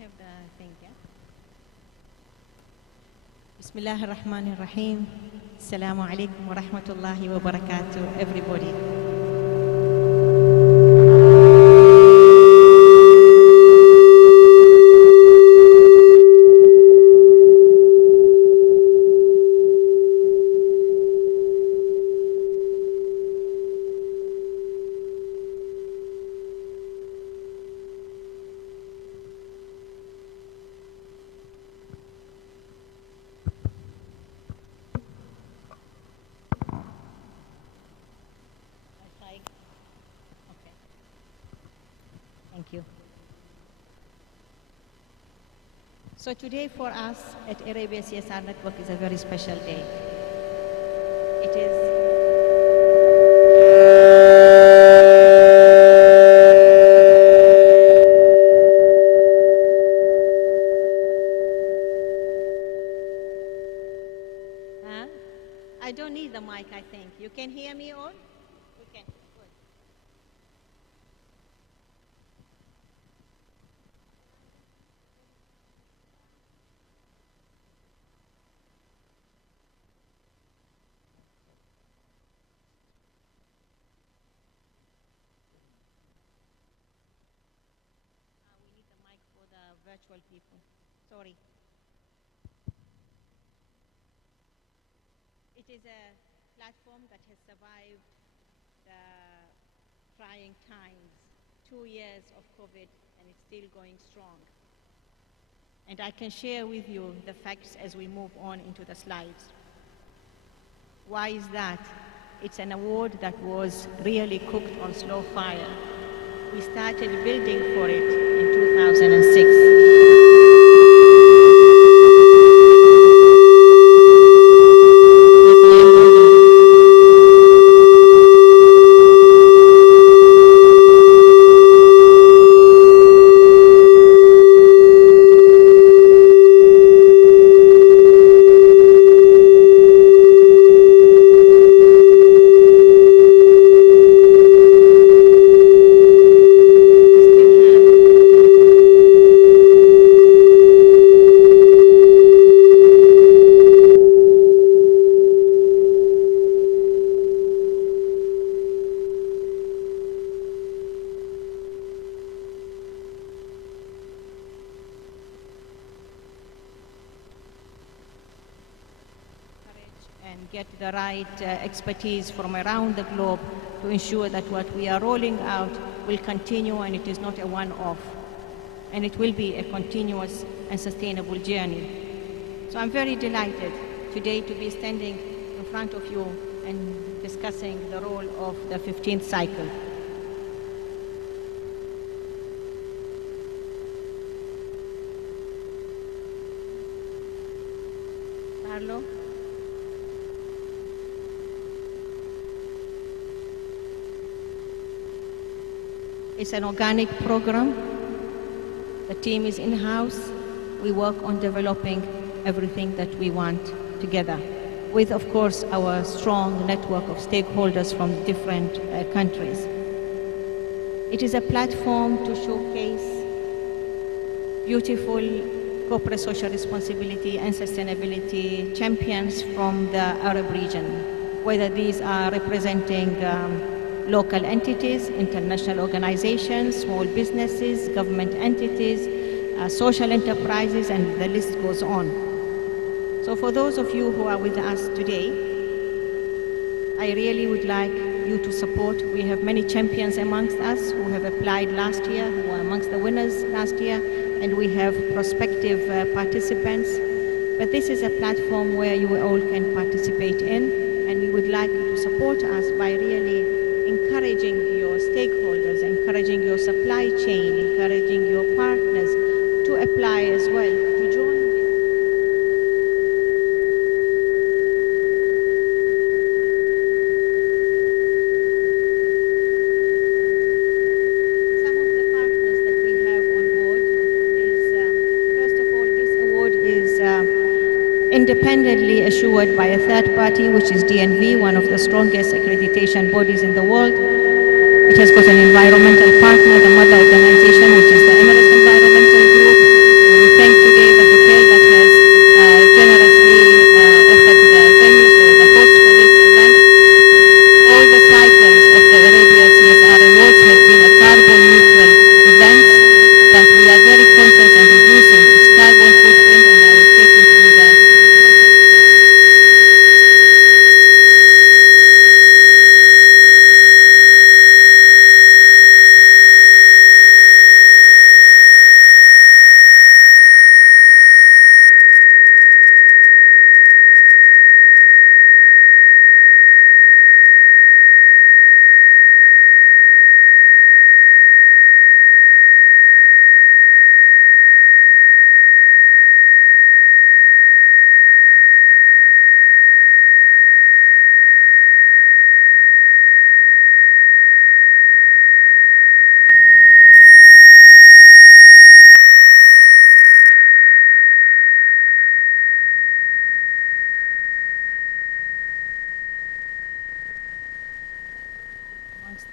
have the thing, yeah? Bismillah ar-Rahman ar-Rahim. Assalamu alaikum wa rahmatullahi wa barakatuh, everybody. Thank you. So today for us at Arabia CSR Network is a very special day. It is I don't need the mic, I think. You can hear me all? You can. Good. We need the mic for the virtual people. Sorry. It is a platform that has survived the trying times, 2 years of COVID, and it's still going strong. And I can share with you the facts as we move on into the slides. Why is that? It's an award that was really cooked on slow fire. We started building for it in 2006. And get the right expertise from around the globe to ensure that what we are rolling out will continue and it is not a one-off. And it will be a continuous and sustainable journey. So I'm very delighted today to be standing in front of you and discussing the role of the 15th cycle. Carlo? It's an organic program. The team is in-house. We work on developing everything that we want together with, of course, our strong network of stakeholders from different countries. It is a platform to showcase beautiful corporate social responsibility and sustainability champions from the Arab region, whether these are representing local entities, international organizations, small businesses, government entities, social enterprises, and the list goes on. So for those of you who are with us today, I really would like you to support. We have many champions amongst us who have applied last year, who were amongst the winners last year, and we have prospective participants. But this is a platform where you all can participate in, and we would like you to support us by really encouraging your stakeholders, encouraging your supply chain, encouraging your partners to apply as well, to join this. Some of the partners that we have on board is, first of all, this award is independently assured by a third party, which is DNV, one of the strongest accreditation bodies in the world. It has got an environmental partner, the mother organization, which is the Emirates Environmental Group.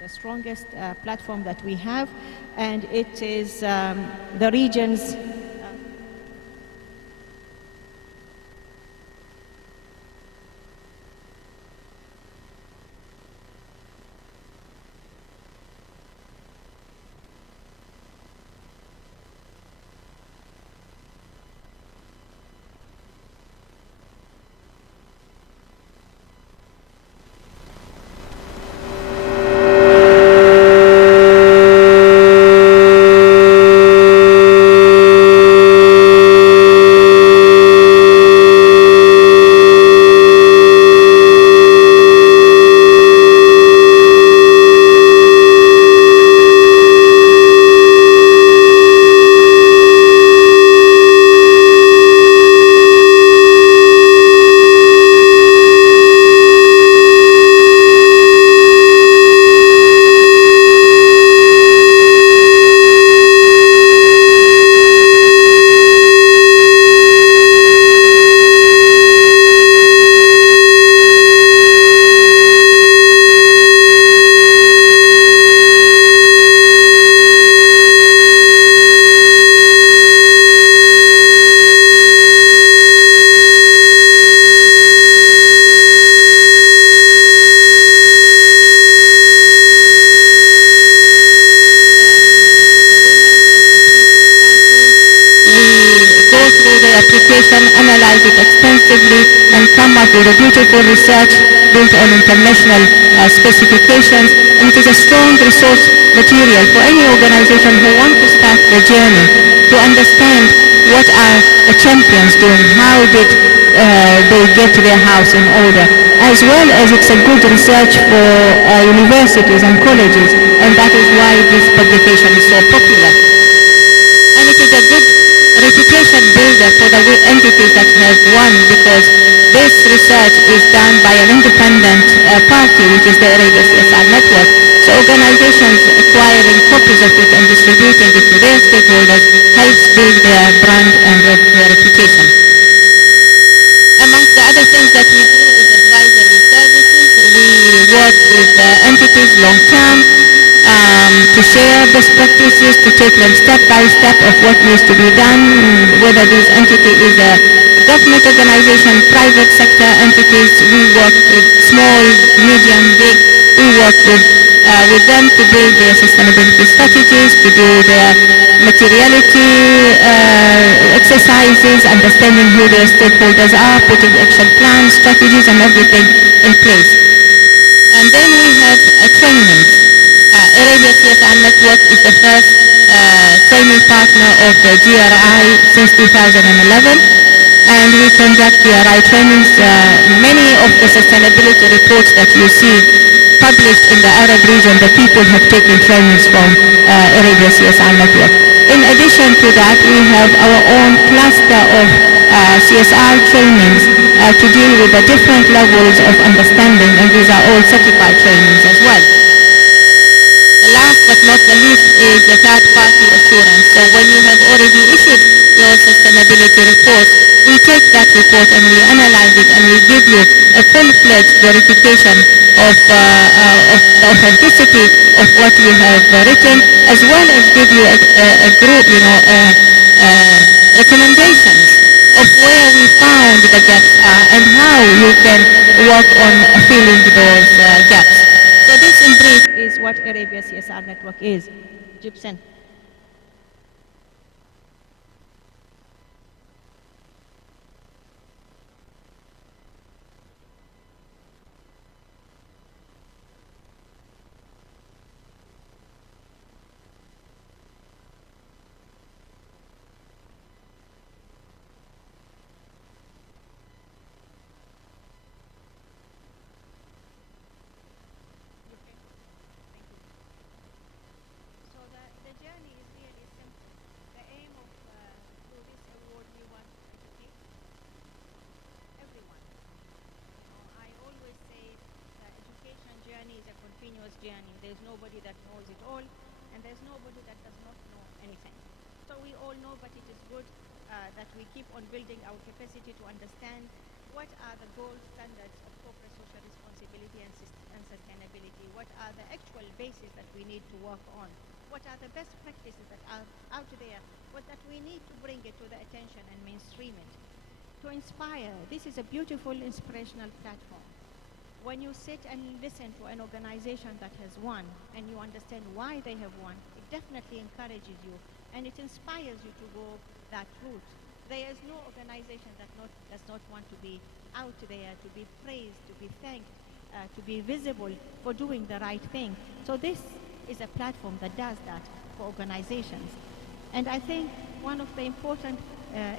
It's the strongest platform that we have, and it is the region's analyze it extensively, and come up with a beautiful research built on international specifications. And it is a strong resource material for any organization who want to start the journey to understand what are the champions doing, how did they get their house in order, as well as it's a good research for universities and colleges, and that is why this publication is so popular. And it is a good reputation builder for the entities that have won, because this research is done by an independent party, which is the Arabia CSR network. So organizations acquiring copies of it and distributing it to their stakeholders helps build their brand and their reputation. Amongst the other things that we do is advisory services. We work with entities long term to share best practices, to take them step by step of what needs to be done, whether this entity is a government organization, private sector entities. We work with small, medium, big. We work with them to build their sustainability strategies, to do their materiality exercises, understanding who their stakeholders are, putting action plans, strategies, and everything in place. And then we have trainings. Arabia CSR Network is the first training partner of the GRI since 2011, and we conduct GRI trainings. Many of the sustainability reports that you see published in the Arab region, the people have taken trainings from Arabia CSR Network. In addition to that, we have our own cluster of CSR trainings to deal with the different levels of understanding, and these are all certified trainings as well. The last but not the least is the third-party assurance. So when you have already issued your sustainability report, we take that report and we analyze it, and we give you a full-fledged verification of the authenticity of what you have written, as well as give you a group, recommendations of where we found the gaps are and how you can work on filling those gaps. So this in brief is what Arabia CSR Network is. Gibson. Journey. There's nobody that knows it all, and there's nobody that does not know anything. So we all know, but it is good that we keep on building our capacity to understand what are the gold standards of corporate social responsibility and sustainability. what are the actual bases that we need to work on, what are the best practices that are out there, what that we need to bring it to the attention and mainstream it. To inspire, this is a beautiful inspirational platform. When you sit and listen to an organization that has won and you understand why they have won, it definitely encourages you and it inspires you to go that route. There is no organization that does not want to be out there, to be praised, to be thanked, to be visible for doing the right thing. So this is a platform that does that for organizations. And I think one of the important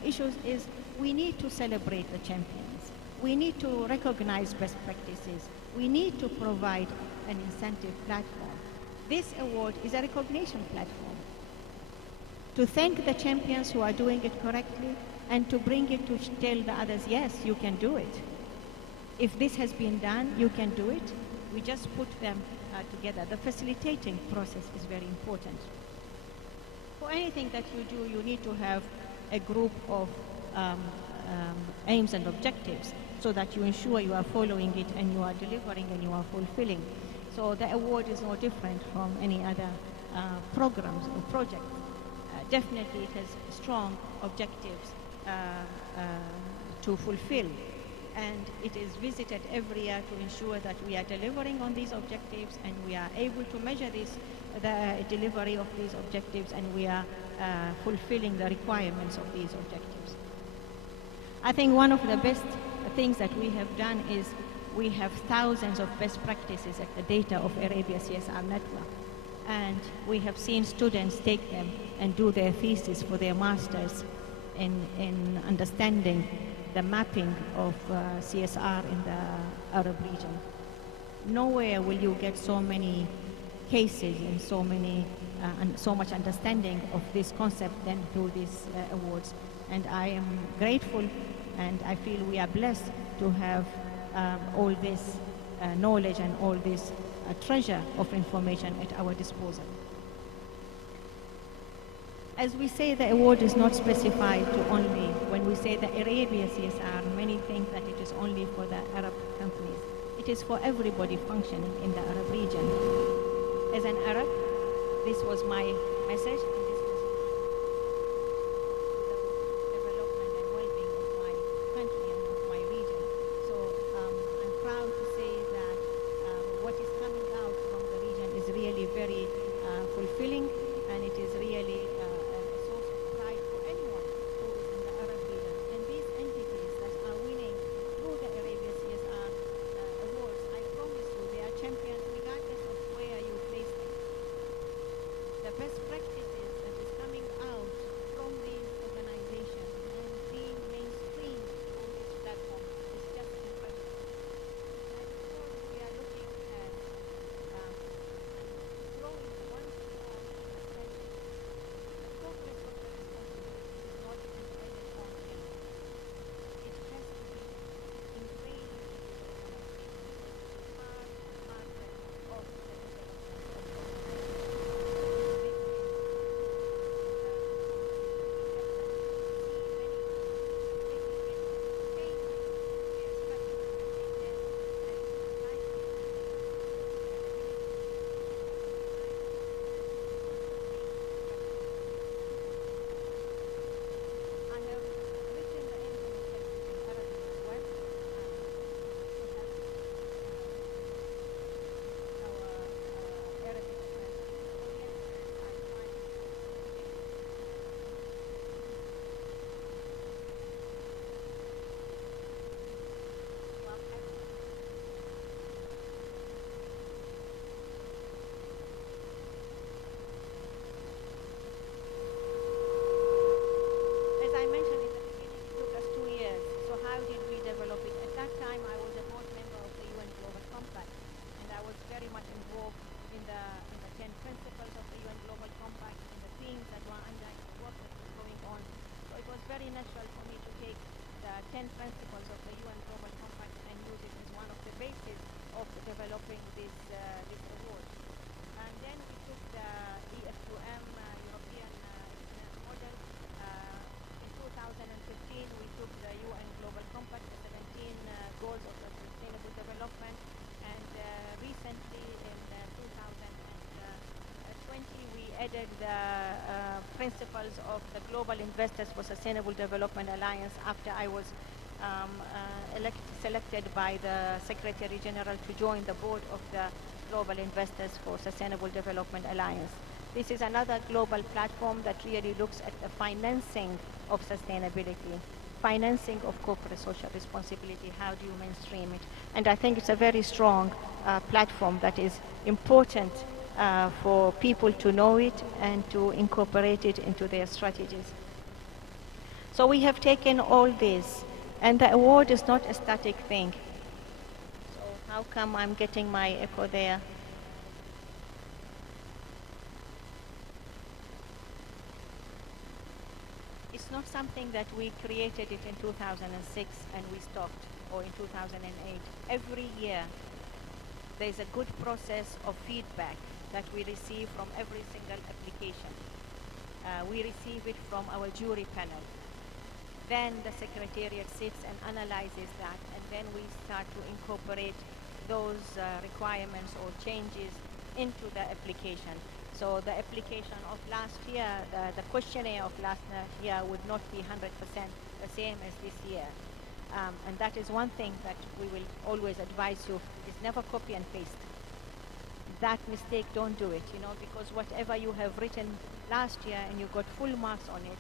issues is we need to celebrate the champions. We need to recognize best practices. We need to provide an incentive platform. This award is a recognition platform to thank the champions who are doing it correctly and to bring it to tell the others, yes, you can do it. If this has been done, you can do it. We just put them together. The facilitating process is very important. For anything that you do, you need to have a group of aims and objectives so that you ensure you are following it and you are delivering and you are fulfilling. So the award is no different from any other programs or projects. Definitely it has strong objectives to fulfill, and it is visited every year to ensure that we are delivering on these objectives and we are able to measure the delivery of these objectives, and we are fulfilling the requirements of these objectives. I think one of the best things that we have done is we have thousands of best practices at the data of Arabia CSR network, and we have seen students take them and do their thesis for their masters in understanding the mapping of CSR in the Arab region. Nowhere will you get so many cases and so much understanding of this concept than through these awards. And I am grateful and I feel we are blessed to have all this knowledge and all this treasure of information at our disposal. As we say, the award is not specified to only, when we say the Arabia CSR, many think that it is only for the Arab companies. It is for everybody functioning in the Arab region. As an Arab, this was my message, and this was the development and well-being of my country and of my region. So I'm proud to say that what is coming out from the region is really very fulfilling, and it is really a source of pride for anyone who is in the Arab region. And these entities that are winning through the Arabia CSR awards, I promise you, they are champions regardless of where you place them. The best practices that is coming out from these organizations and being mainstreamed on this platform is just incredible. And of course, we are looking at growing one perspective. The progress of the responsibility is not dependent on anyone. It has to be ingrained into the organization. It is part and parcel of the development of the organization. I have written the ending text in Arabic as well. We have our Arabic audience. I try to As I mentioned in the beginning, it took us 2 years. So how did we develop it? At that time, I was a board member of the UN Global Compact, and I was very much involved in the 10 principles of the UN Global Compact and the themes that were underlying the work that was going on. So it was very natural for me to take the 10 principles of the UN Global Compact and use it as one of the bases of developing this award. And then we took the EF2M European model. In 2015, we took the UN Global Compact, the 17 goals of sustainable development, and recently in embodied the principles of the Global Investors for Sustainable Development Alliance after I was selected by the Secretary General to join the board of the Global Investors for Sustainable Development Alliance. This is another global platform that really looks at the financing of sustainability, financing of corporate social responsibility. How do you mainstream it? And I think it's a very strong platform that is important for people to know it and to incorporate it into their strategies. So we have taken all this, and the award is not a static thing. So how come I'm getting my echo there? It's not something that we created it in 2006 and we stopped, or in 2008. Every year there's a good process of feedback that we receive from every single application. We receive it from our jury panel. Then the Secretariat sits and analyzes that, and then we start to incorporate those requirements or changes into the application. So the application of last year, the questionnaire of last year would not be 100% the same as this year. And that is one thing that we will always advise you, is never copy and paste. That mistake, don't do it, because whatever you have written last year and you got full marks on it,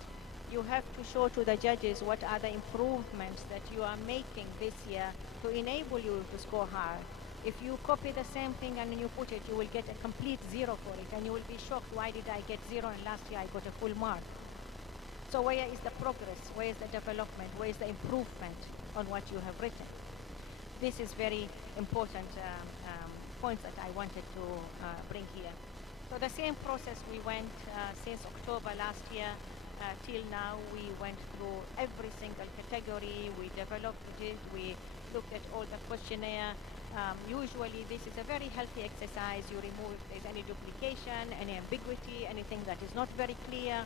you have to show to the judges what are the improvements that you are making this year to enable you to score high. If you copy the same thing and you put it, you will get a complete zero for it, and you will be shocked, why did I get zero and last year I got a full mark? So where is the progress? Where is the development? Where is the improvement on what you have written? This is very important points that I wanted to bring here. So the same process we went since October last year till now. We went through every single category, we developed it, we looked at all the questionnaire. Usually this is a very healthy exercise. You remove if there's any duplication, any ambiguity, anything that is not very clear,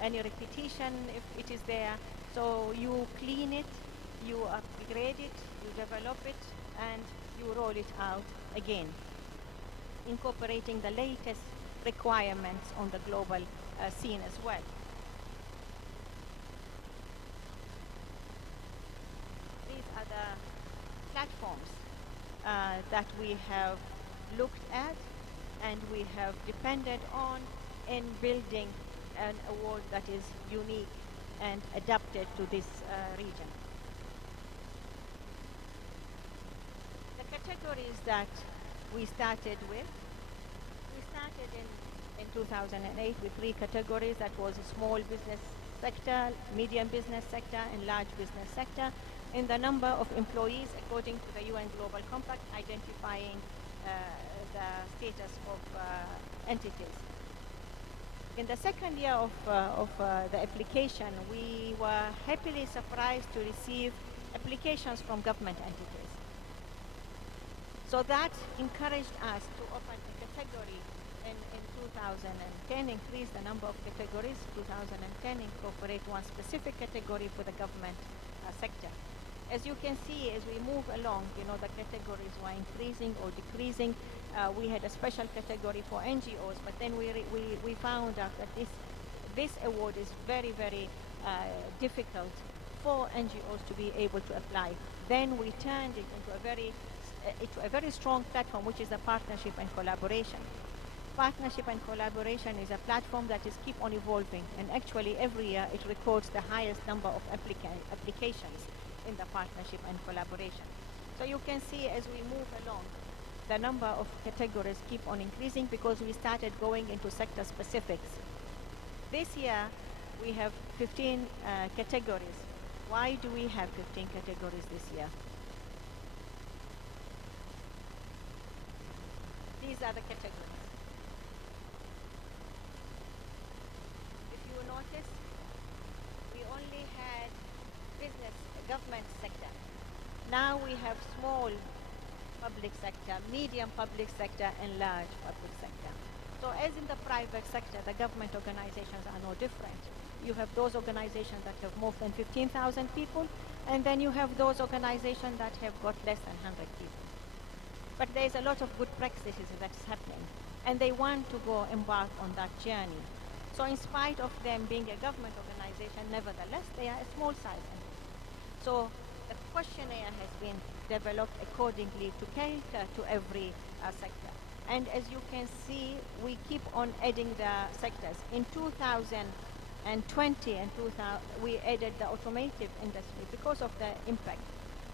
any repetition if it is there. So you clean it, you upgrade it, you develop it, and you roll it out again, incorporating the latest requirements on the global scene as well. These are the platforms that we have looked at and we have depended on in building an award that is unique and adapted to this region. The categories that we started with, we started in 2008 with 3 categories. That was a small business sector, medium business sector, and large business sector, in the number of employees according to the UN Global Compact, identifying the status of entities. In the second year of the application, we were happily surprised to receive applications from government entities. So that encouraged us to open a category in 2010, increase the number of categories. 2010, incorporate one specific category for the government sector. As you can see, as we move along, the categories were increasing or decreasing. We had a special category for NGOs, but then we found out that this award is very, very difficult for NGOs to be able to apply. Then we turned it into a very strong platform, which is the partnership and collaboration. Partnership and collaboration is a platform that is keep on evolving, and actually every year it records the highest number of applications in the partnership and collaboration. So you can see as we move along, the number of categories keep on increasing because we started going into sector specifics. This year we have 15 categories. Why do we have 15 categories this year? These are the categories. If you notice, we only had business, government sector. Now we have small public sector, medium public sector, and large public sector. So as in the private sector, the government organizations are no different. You have those organizations that have more than 15,000 people, and then you have those organizations that have got less than 100 people. But there's a lot of good practices that's happening. and they want to go embark on that journey. So in spite of them being a government organization, nevertheless, they are a small size entity. So the questionnaire has been developed accordingly to cater to every sector. And as you can see, we keep on adding the sectors. In 2020 and 2000, we added the automotive industry because of the impact.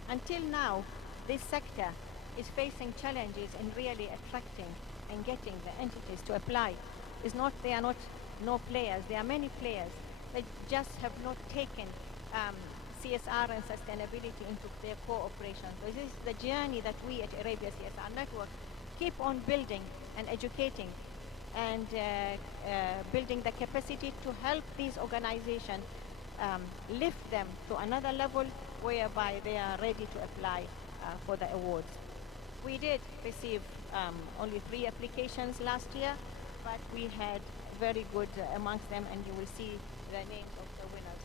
Until now, this sector is facing challenges in really attracting and getting the entities to apply. They are not no players. There are many players. They just have not taken CSR and sustainability into their core operations. This is the journey that we at Arabia CSR Network keep on building and educating and building the capacity to help these organizations lift them to another level whereby they are ready to apply for the awards. We did receive only 3 applications last year, but we had very good amongst them, and you will see the names of the winners.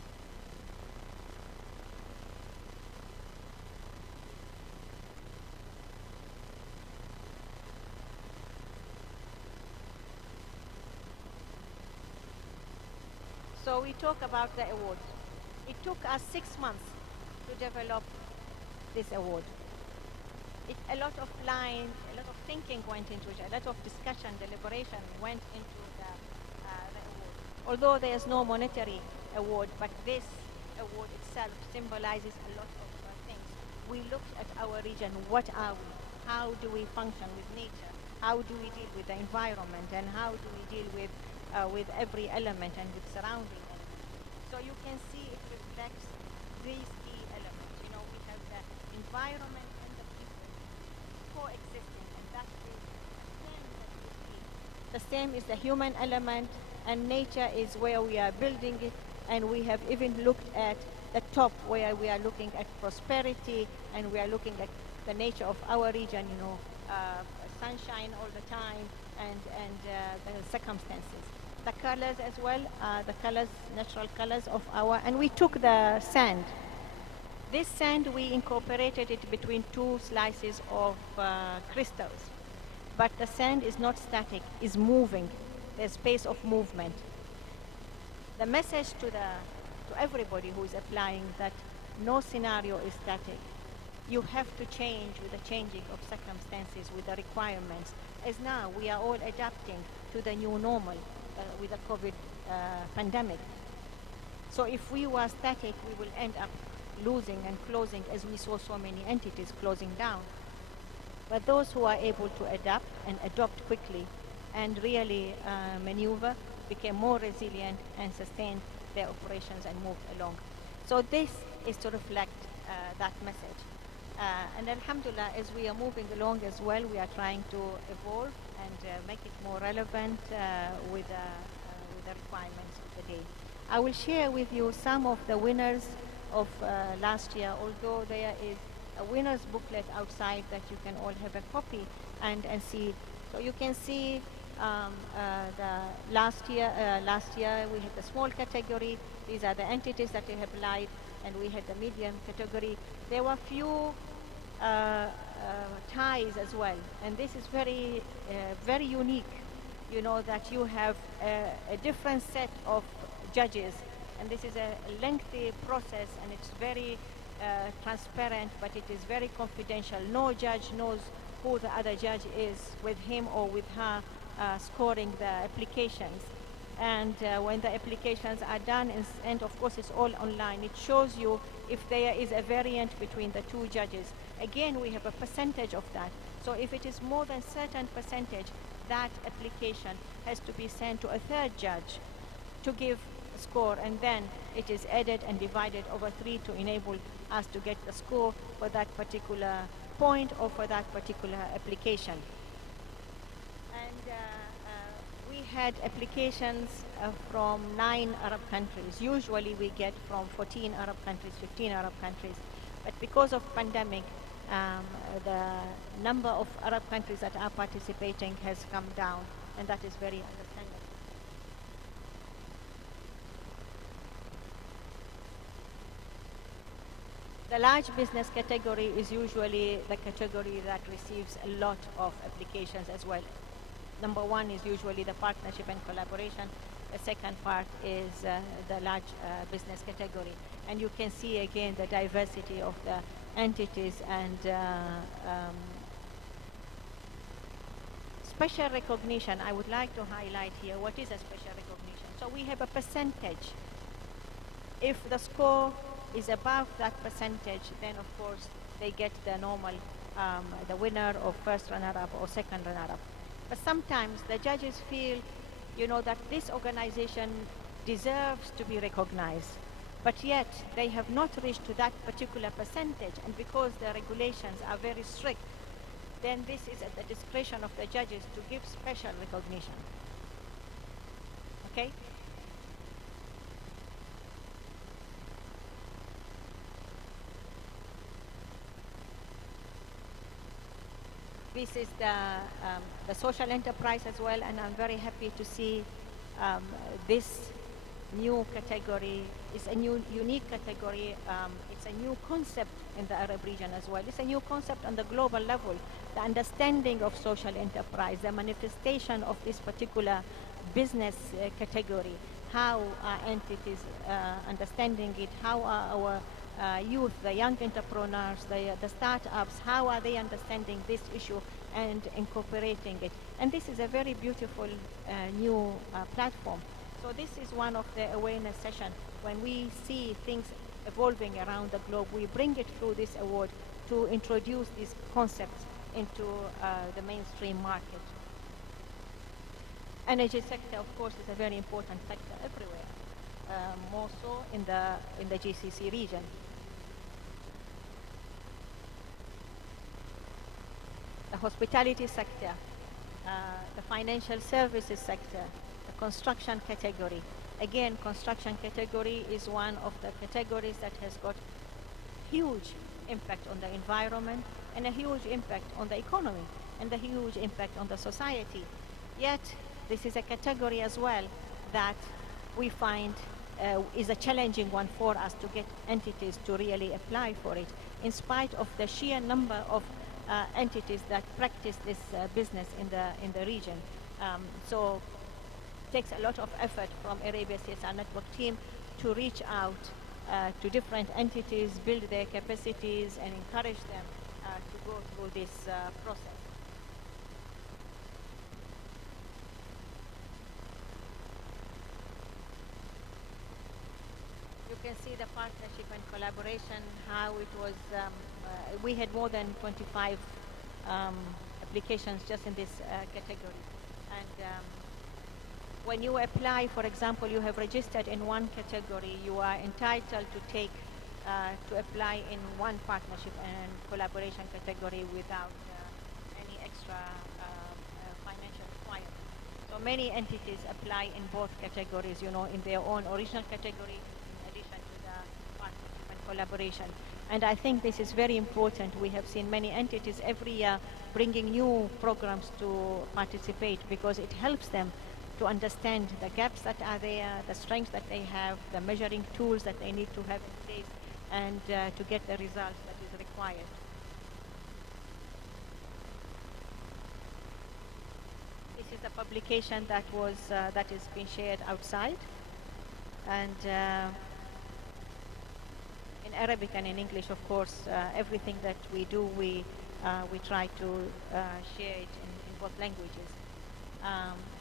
So we talk about the award. It took us 6 months to develop this award. A lot of thinking went into it, a lot of discussion, deliberation went into the award. Although there is no monetary award, but this award itself symbolizes a lot of things. We looked at our region, what are we? How do we function with nature? How do we deal with the environment? And how do we deal with every element and with surrounding elements? So you can see it reflects these key elements. You know, we have the environment and the people coexisting, and that is the same that you see. The same is the human element, and nature is where we are building it, and we have even looked at the top where we are looking at prosperity, and we are looking at the nature of our region, you know, sunshine all the time, and the circumstances. The colors as well, the colors, natural colors of and we took the sand. This sand, we incorporated it between 2 slices of crystals. But the sand is not static, it's moving. There's space of movement. The message to everybody who is applying that no scenario is static. You have to change with the changing of circumstances, with the requirements. As now, we are all adapting to the new normal with the COVID pandemic. So if we were static, we will end up losing and closing, as we saw so many entities closing down. But those who are able to adapt and adopt quickly and really maneuver became more resilient and sustained their operations and moved along. So this is to reflect that message. And alhamdulillah, as we are moving along as well, we are trying to evolve and make it more relevant with the requirements of the day. I will share with you some of the winners of last year, although there is a winner's booklet outside that you can all have a copy and see. So you can see the last year we had the small category. These are the entities that have applied, and we had the medium category. There were few ties as well, and this is very very unique. You know that you have a different set of judges, and this is a lengthy process, and it's very transparent, but it is very confidential. No judge knows who the other judge is with him or with her scoring the applications. And when the applications are done, and of course it's all online, it shows you if there is a variant between the 2 judges. Again, we have a percentage of that. So if it is more than certain percentage, that application has to be sent to a 3rd judge to give a score, and then it is added and divided over 3 to enable us to get the score for that particular point or for that particular application. And we had applications from 9 Arab countries. Usually we get from 14 Arab countries, 15 Arab countries. But because of pandemic, the number of Arab countries that are participating has come down, and that is very understandable. The large business category is usually the category that receives a lot of applications as well. number one is usually the partnership and collaboration. The second part is the large business category. And you can see again the diversity of the entities and special recognition. I would like to highlight here what is a special recognition. So we have a percentage. If the score is above that percentage, then of course they get the normal, the winner or first runner-up or second runner-up. But sometimes the judges feel, you know, that this organization deserves to be recognized, but yet they have not reached to that particular percentage, and because the regulations are very strict, then this is at the discretion of the judges to give special recognition. Okay? This is the social enterprise as well, and I'm very happy to see this new category is a new unique category. It's a new concept in the Arab region as well. It's a new concept on the global level. The understanding of social enterprise, the manifestation of this particular business category, how are entities understanding it, how are our youth, the young entrepreneurs, the startups, how are they understanding this issue and incorporating it. And this is a very beautiful new platform. So this is one of the awareness sessions. When we see things evolving around the globe, we bring it through this award to introduce these concepts into the mainstream market. Energy sector, of course, is a very important sector everywhere, more so in the GCC region. The hospitality sector, the financial services sector, the construction category. Again, construction category is one of the categories that has got huge impact on the environment and a huge impact on the economy and a huge impact on the society. Yet, this is a category as well that we find is a challenging one for us to get entities to really apply for it, in spite of the sheer number of entities that practice this business in the region. So it takes a lot of effort from Arabia CSR Network team to reach out to different entities, build their capacities, and encourage them to go through this process. You can see the partnership and collaboration, how it was, we had more than 25 applications just in this category. And when you apply, for example, you have registered in one category, you are entitled to take, to apply in one partnership and collaboration category without any extra financial requirements. So many entities apply in both categories, you know, in their own original category, collaboration. And I think this is very important. We have seen many entities every year bringing new programs to participate because it helps them to understand the gaps that are there, the strengths that they have, the measuring tools that they need to have in place, and to get the results that is required. This is a publication that was that is being shared outside, and in Arabic and in English, of course, everything that we do, we try to share it in both languages.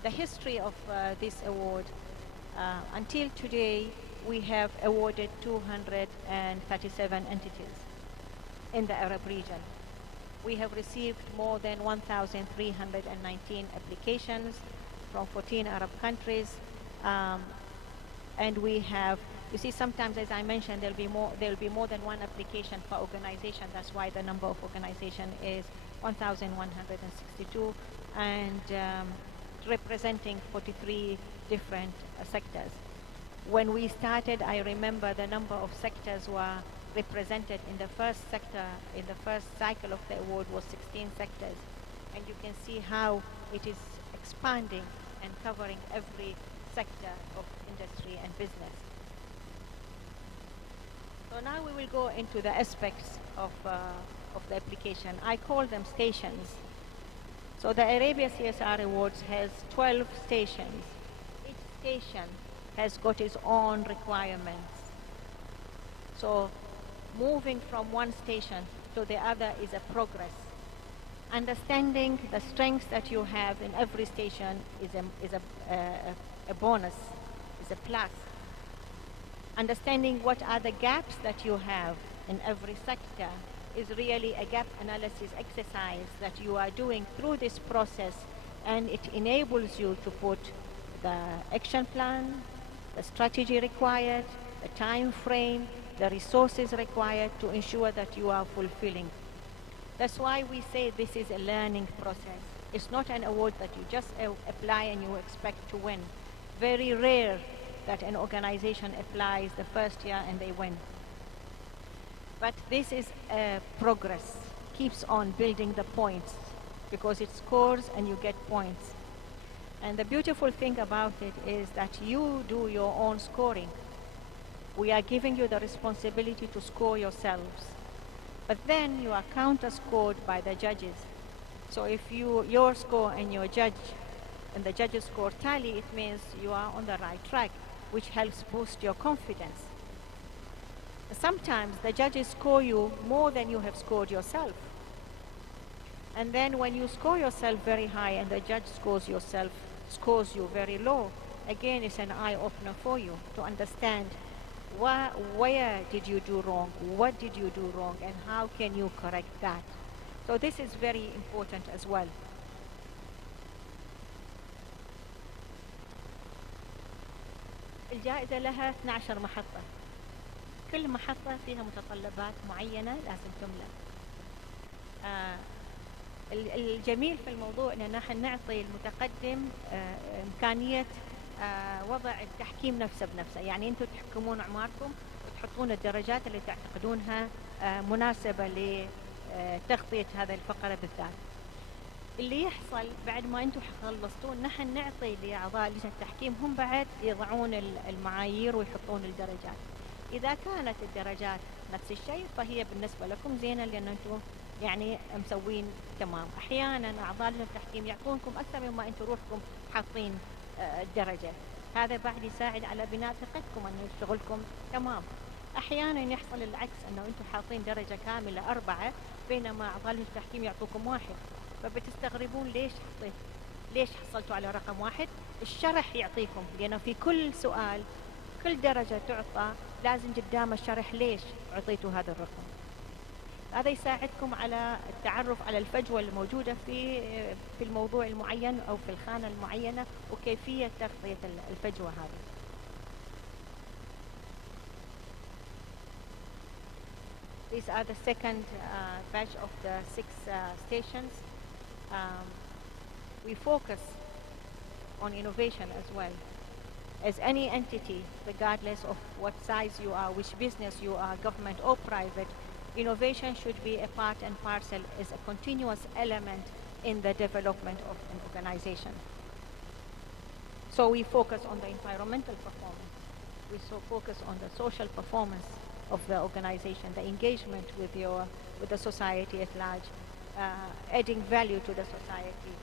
The history of this award, until today, we have awarded 237 entities in the Arab region. We have received more than 1,319 applications from 14 Arab countries, and we have, you see, sometimes, as I mentioned, there will be more than one application per organization. That's why the number of organization is 1,162, and representing 43 different sectors. When we started, I remember the number of sectors were represented in the first sector, in the first cycle of the award was 16 sectors. And you can see how it is expanding and covering every sector of industry and business. So now we will go into the aspects of the application. I call them stations. So the Arabia CSR Awards has 12 stations. Each station has got its own requirements. So moving from one station to the other is a progress. Understanding the strengths that you have in every station is a bonus, is a plus. Understanding what are the gaps that you have in every sector is really a gap analysis exercise that you are doing through this process, and it enables you to put the action plan, the strategy required, the time frame, the resources required to ensure that you are fulfilling. That's why we say this is a learning process. It's not an award that you just apply and you expect to win. Very rare that an organization applies the first year and they win. But this is a progress, keeps on building the points because it scores and you get points. And the beautiful thing about it is that you do your own scoring. We are giving you the responsibility to score yourselves. But then you are counter-scored by the judges. So if your score and your judge and the judges score tally, it means you are on the right track, which helps boost your confidence. Sometimes the judges score you more than you have scored yourself. And then when you score yourself very high and the judge scores you very low, again it's an eye-opener for you to understand where did you do wrong, what did you do wrong, and how can you correct that. So this is very important as well. الجائزة لها 12 محطة. كل محطة فيها متطلبات معينة لازم تملى. الجميل في الموضوع أن نحن نعطي المتقدم إمكانية وضع التحكيم نفسه بنفسه. يعني أنتم تحكمون أعماركم وتحطون الدرجات اللي تعتقدونها مناسبة لتغطية هذه الفقرة بالذات. اللي يحصل بعد ما أنتم خلصتون نحن نعطي لأعضاء لجنة التحكيم هم بعد يضعون المعايير ويحطون الدرجات. إذا كانت الدرجات نفس الشيء فهي بالنسبة لكم زينة لأن أنتم يعني مسوين تمام. أحيانا أعضاء لجنة التحكيم يعطونكم أكثر مما أنتم روحكم حاطين الدرجة. هذا بعد يساعد على بناء ثقتكم أن شغلكم تمام. أحيانا يحصل العكس أنه أنتم حاطين درجة كاملة 4 بينما أعضاء لجنة التحكيم يعطوكم 1. فبتستغربون ليش حصلتوا على رقم 1. الشرح يعطيكم لأنه في كل سؤال كل درجة تعطى لازم قدام الشرح ليش عطيتوا هذا الرقم. هذا يساعدكم على التعرف على الفجوة الموجودة في الموضوع المعين أو في الخانة المعينة وكيفية تغطية الفجوة هذه. These are the second batch of the 6 stations. We focus on innovation as well. As any entity, regardless of what size you are, which business you are, government or private, innovation should be a part and parcel, is a continuous element in the development of an organization. So we focus on the environmental performance. We focus on the social performance of the organization, the engagement with the society at large, adding value to the society.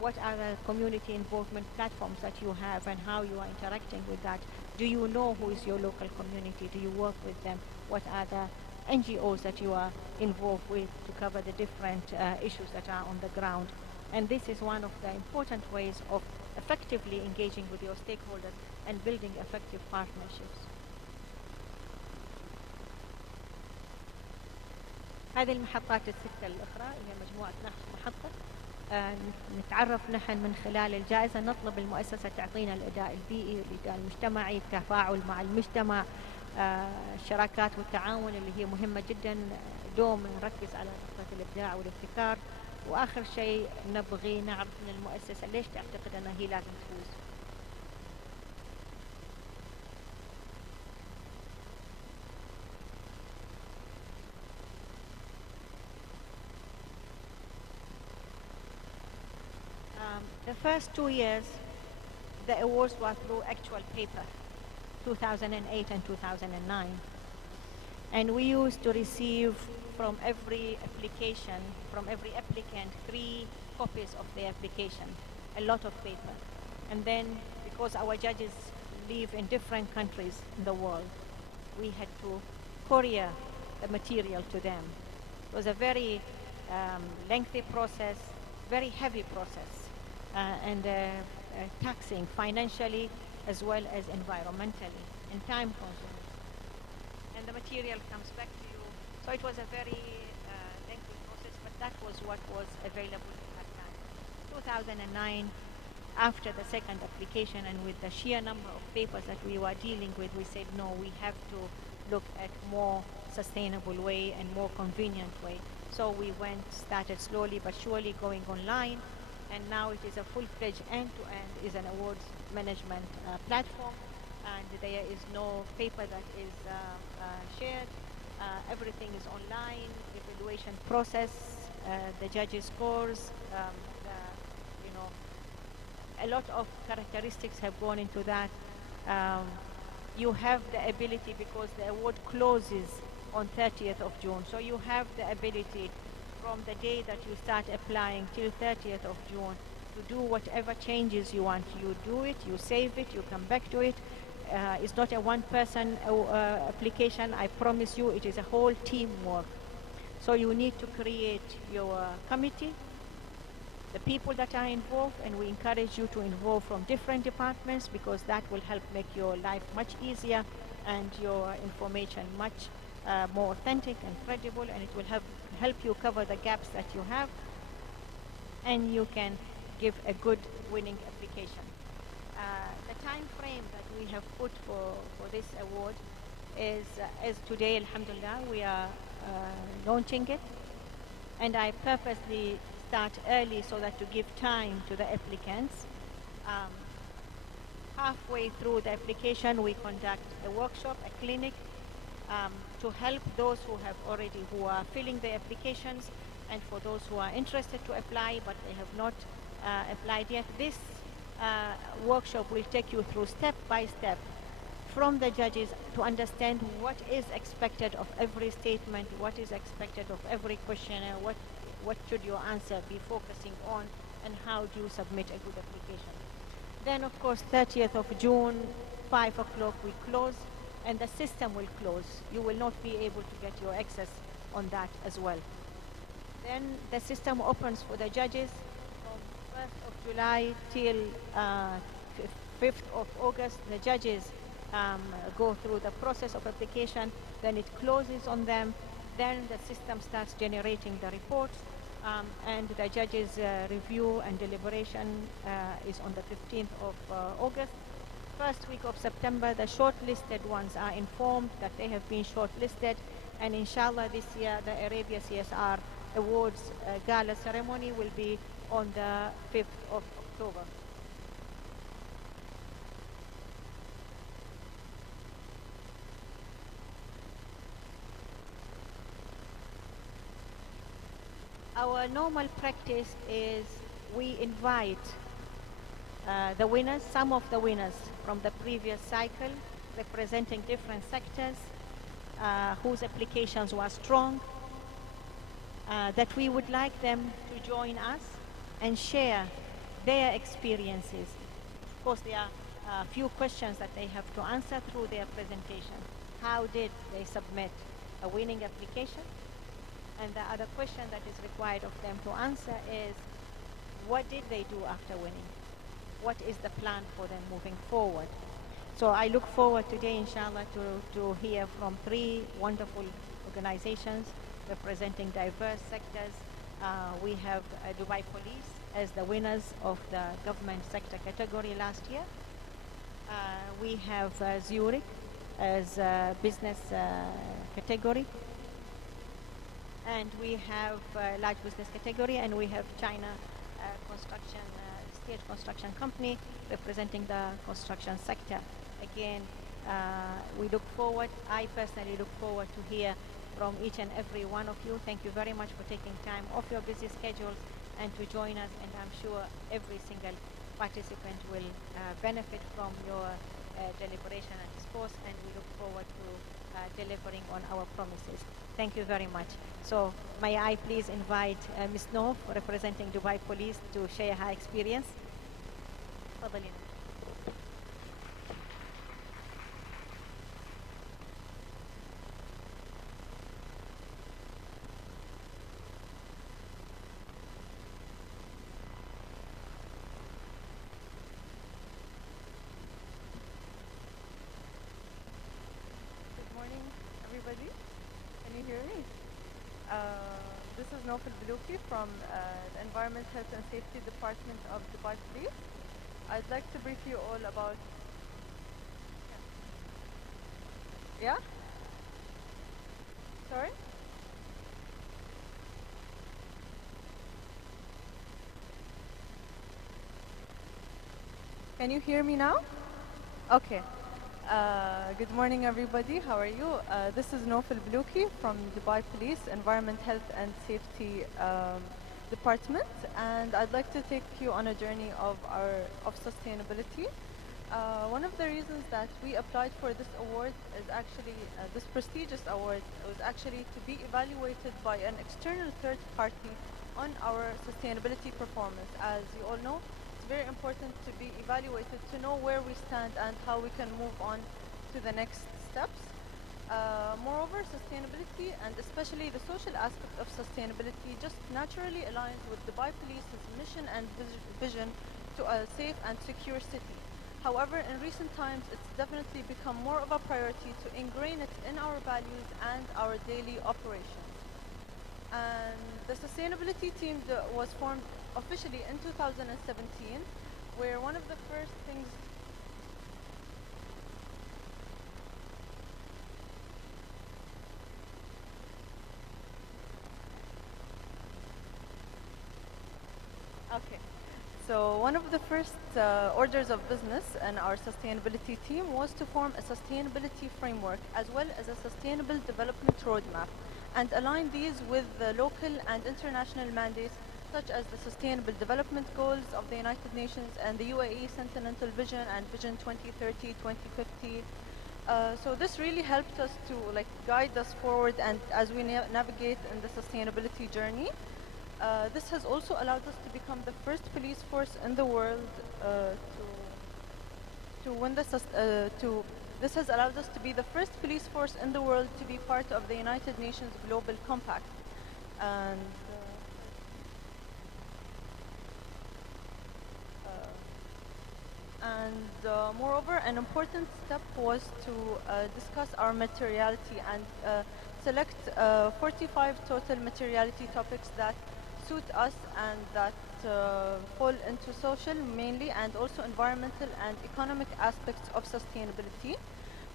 What are the community involvement platforms that you have and how you are interacting with that? Do you know who is your local community? Do you work with them? What are the NGOs that you are involved with to cover the different issues that are on the ground? And this is one of the important ways of effectively engaging with your stakeholders and building effective partnerships. هذه المحطات الستة الأخرى هي مجموعة 12 محطة. نتعرف نحن من خلال الجائزة نطلب المؤسسة تعطينا الأداء البيئي والأداء المجتمعي، التفاعل مع المجتمع، الشراكات والتعاون اللي هي مهمة جدا. دوم نركز على نقطة الإبداع والابتكار. وآخر شيء نبغي نعرف من المؤسسة ليش تعتقد أنها هي لازم تفوز. The first 2 years, the awards were through actual paper, 2008 and 2009. And we used to receive from every application, from every applicant, 3 copies of the application, a lot of paper. And then, because our judges live in different countries in the world, we had to courier the material to them. It was a very lengthy process, very heavy process, and taxing financially as well as environmentally and time consuming. And the material comes back to you. So it was a very lengthy process, but that was what was available at that time. 2009, after the second application and with the sheer number of papers that we were dealing with, we said, no, we have to look at more sustainable way and more convenient way. So we started slowly but surely going online, and now it is a full-fledged end-to-end is an awards management platform, and there is no paper that is shared. Everything is online, evaluation process, the judges' scores, a lot of characteristics have gone into that. You have the ability, because the award closes on 30th of June, so you have the ability from the day that you start applying till 30th of June to do whatever changes you want. You do it, you save it, you come back to it. It's not a one-person application. I promise you, it is a whole teamwork. So you need to create your committee, the people that are involved, and we encourage you to involve from different departments, because that will help make your life much easier and your information much more authentic and credible, and it will help you cover the gaps that you have, and you can give a good winning application. The time frame that we have put for this award is today, alhamdulillah, we are launching it, and I purposely start early so that to give time to the applicants. Halfway through the application, we conduct a workshop, a clinic, to help those who are filling the applications, and for those who are interested to apply but they have not applied yet. This workshop will take you through step by step from the judges to understand what is expected of every statement, what is expected of every questionnaire, what should your answer be focusing on, and how do you submit a good application. Then, of course, 30th of June, 5 o'clock, we close, and the system will close. You will not be able to get your access on that as well. Then the system opens for the judges from 1st of July till 5th of August. The judges go through the process of application, then it closes on them, then the system starts generating the reports, and the judges' review and deliberation is on the 15th of August. First week of September, the shortlisted ones are informed that they have been shortlisted, and inshallah this year the Arabia CSR Awards Gala ceremony will be on the 5th of October. Our normal practice is we invite the winners, some of the winners from the previous cycle, representing different sectors, whose applications were strong, that we would like them to join us and share their experiences. Of course, there are a few questions that they have to answer through their presentation. How did they submit a winning application? And the other question that is required of them to answer is, what did they do after winning? What is the plan for them moving forward? So I look forward today, inshallah, to hear from 3 wonderful organizations representing diverse sectors. We have Dubai Police as the winners of the government sector category last year. We have Zurich as business category. And we have large business category, and we have China construction, state construction company representing the construction sector. Again, we look forward, I personally look forward to hear from each and every one of you. Thank you very much for taking time off your busy schedules and to join us, and I'm sure every single participant will benefit from your deliberation and discourse, and we look forward to delivering on our promises. Thank you very much. So may I please invite Ms. Noof, representing Dubai Police, to share her experience. تفضلي. Good morning, everybody. Can you hear me? This is Nofal Belouki from the Environment, Health and Safety Department of Dubai Police. I'd like to brief you all about... Yeah? Sorry? Can you hear me now? Okay. Good morning, everybody. How are you? This is Nofal Belouki from Dubai Police Environment, Health and Safety Department, and I'd like to take you on a journey of sustainability. One of the reasons that we applied for this award is actually this prestigious award was actually to be evaluated by an external third party on our sustainability performance. As you all know, it's very important to be evaluated to know where we stand and how we can move on to the next steps. Moreover, sustainability and especially the social aspect of sustainability just naturally aligns with Dubai Police's mission and vision to a safe and secure city. However, in recent times, it's definitely become more of a priority to ingrain it in our values and our daily operations. And the sustainability team was formed officially in 2017, where one of the first things... Okay. So one of the first orders of business in our sustainability team was to form a sustainability framework as well as a sustainable development roadmap and align these with the local and international mandates such as the Sustainable Development Goals of the United Nations and the UAE Continental Vision and Vision 2030-2050. So this really helped us to guide us forward and as we navigate in the sustainability journey. This has also allowed us to become the first police force in the world to win this has allowed us to be the first police force in the world to be part of the United Nations Global Compact. And moreover, an important step was to discuss our materiality and select 45 total materiality topics that suit us and that fall into social mainly and also environmental and economic aspects of sustainability.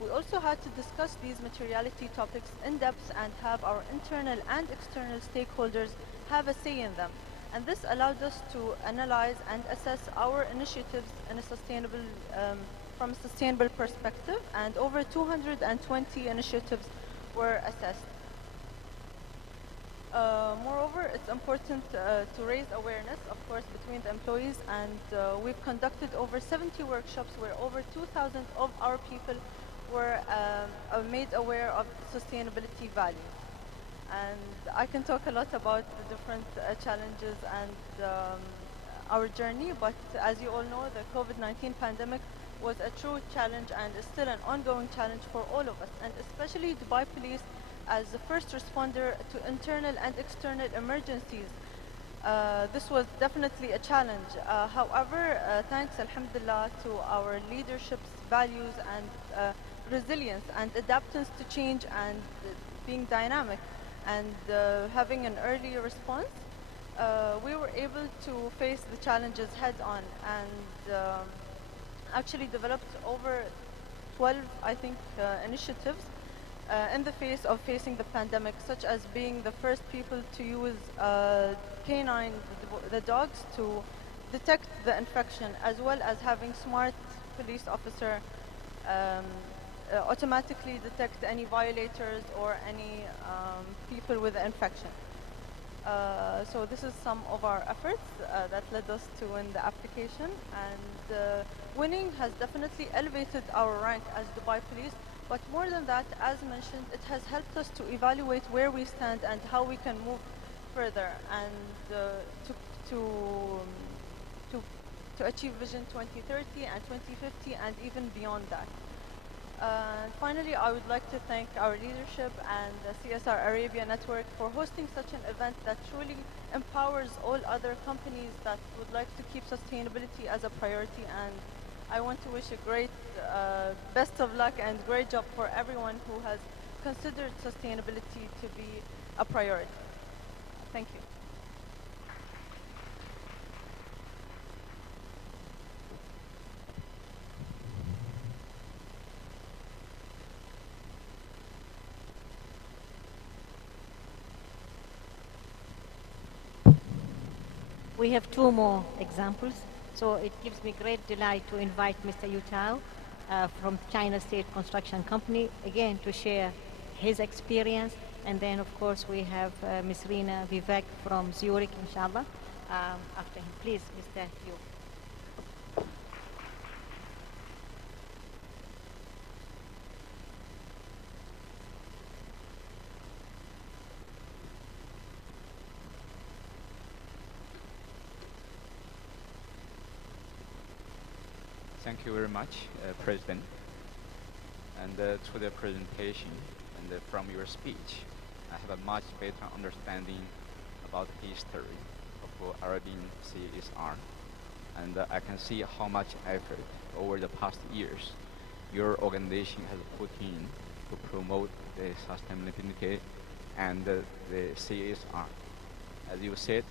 We also had to discuss these materiality topics in depth and have our internal and external stakeholders have a say in them. And this allowed us to analyze and assess our initiatives in a from a sustainable perspective, and over 220 initiatives were assessed. Moreover, it's important to raise awareness, of course, between the employees, and we've conducted over 70 workshops where over 2,000 of our people were made aware of sustainability values. And I can talk a lot about the different challenges and our journey, but as you all know, the COVID-19 pandemic was a true challenge and is still an ongoing challenge for all of us, and especially Dubai Police as the first responder to internal and external emergencies. This was definitely a challenge. However, thanks, alhamdulillah, to our leadership's values and resilience and adaptance to change and being dynamic and having an early response, we were able to face the challenges head on and actually developed over 12, I think, initiatives in the face of facing the pandemic, such as being the first people to use canine, the dogs, to detect the infection, as well as having smart police officer automatically detect any violators or any people with the infection. So this is some of our efforts that led us to win the application, and winning has definitely elevated our rank as Dubai Police But more than that, as mentioned, it has helped us to evaluate where we stand and how we can move further and to, um, to, to achieve Vision 2030 and 2050 and even beyond that. Finally, I would like to thank our leadership and the CSR Arabia Network for hosting such an event that truly empowers all other companies that would like to keep sustainability as a priority. And I want to wish a great best of luck and great job for everyone who has considered sustainability to be a priority. Thank you. We have two more examples. So it gives me great delight to invite Mr. Yu Tao from China State Construction Company, again, to share his experience. And then, of course, we have Ms. Rina Vivek from Zurich, inshallah, after him. Please, Mr. Yu. Thank you very much, President. And to the presentation and from your speech, I have a much better understanding about the history of Arabian CSR. And I can see how much effort over the past years your organization has put in to promote the sustainability and the CSR. As you said,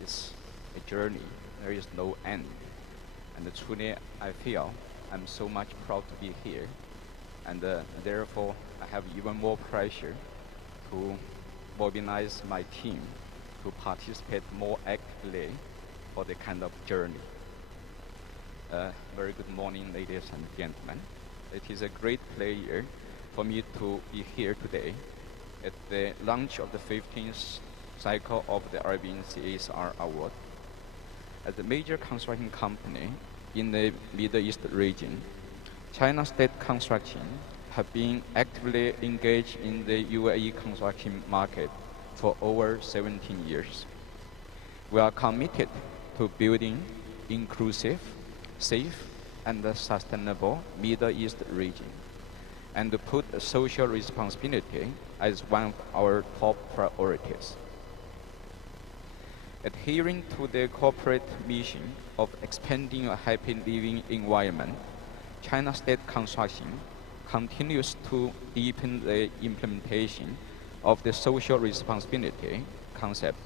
it's a journey. There is no end. And truly, I feel I'm so much proud to be here. And therefore, I have even more pressure to mobilize my team to participate more actively for the kind of journey. Very good morning, ladies and gentlemen. It is a great pleasure for me to be here today at the launch of the 15th cycle of the Arabian CSR Award. As a major construction company in the Middle East region, China State Construction have been actively engaged in the UAE construction market for over 17 years. We are committed to building inclusive, safe, and sustainable Middle East region, and to put social responsibility as one of our top priorities. Adhering to the corporate mission of expanding a happy living environment, China State Construction continues to deepen the implementation of the social responsibility concept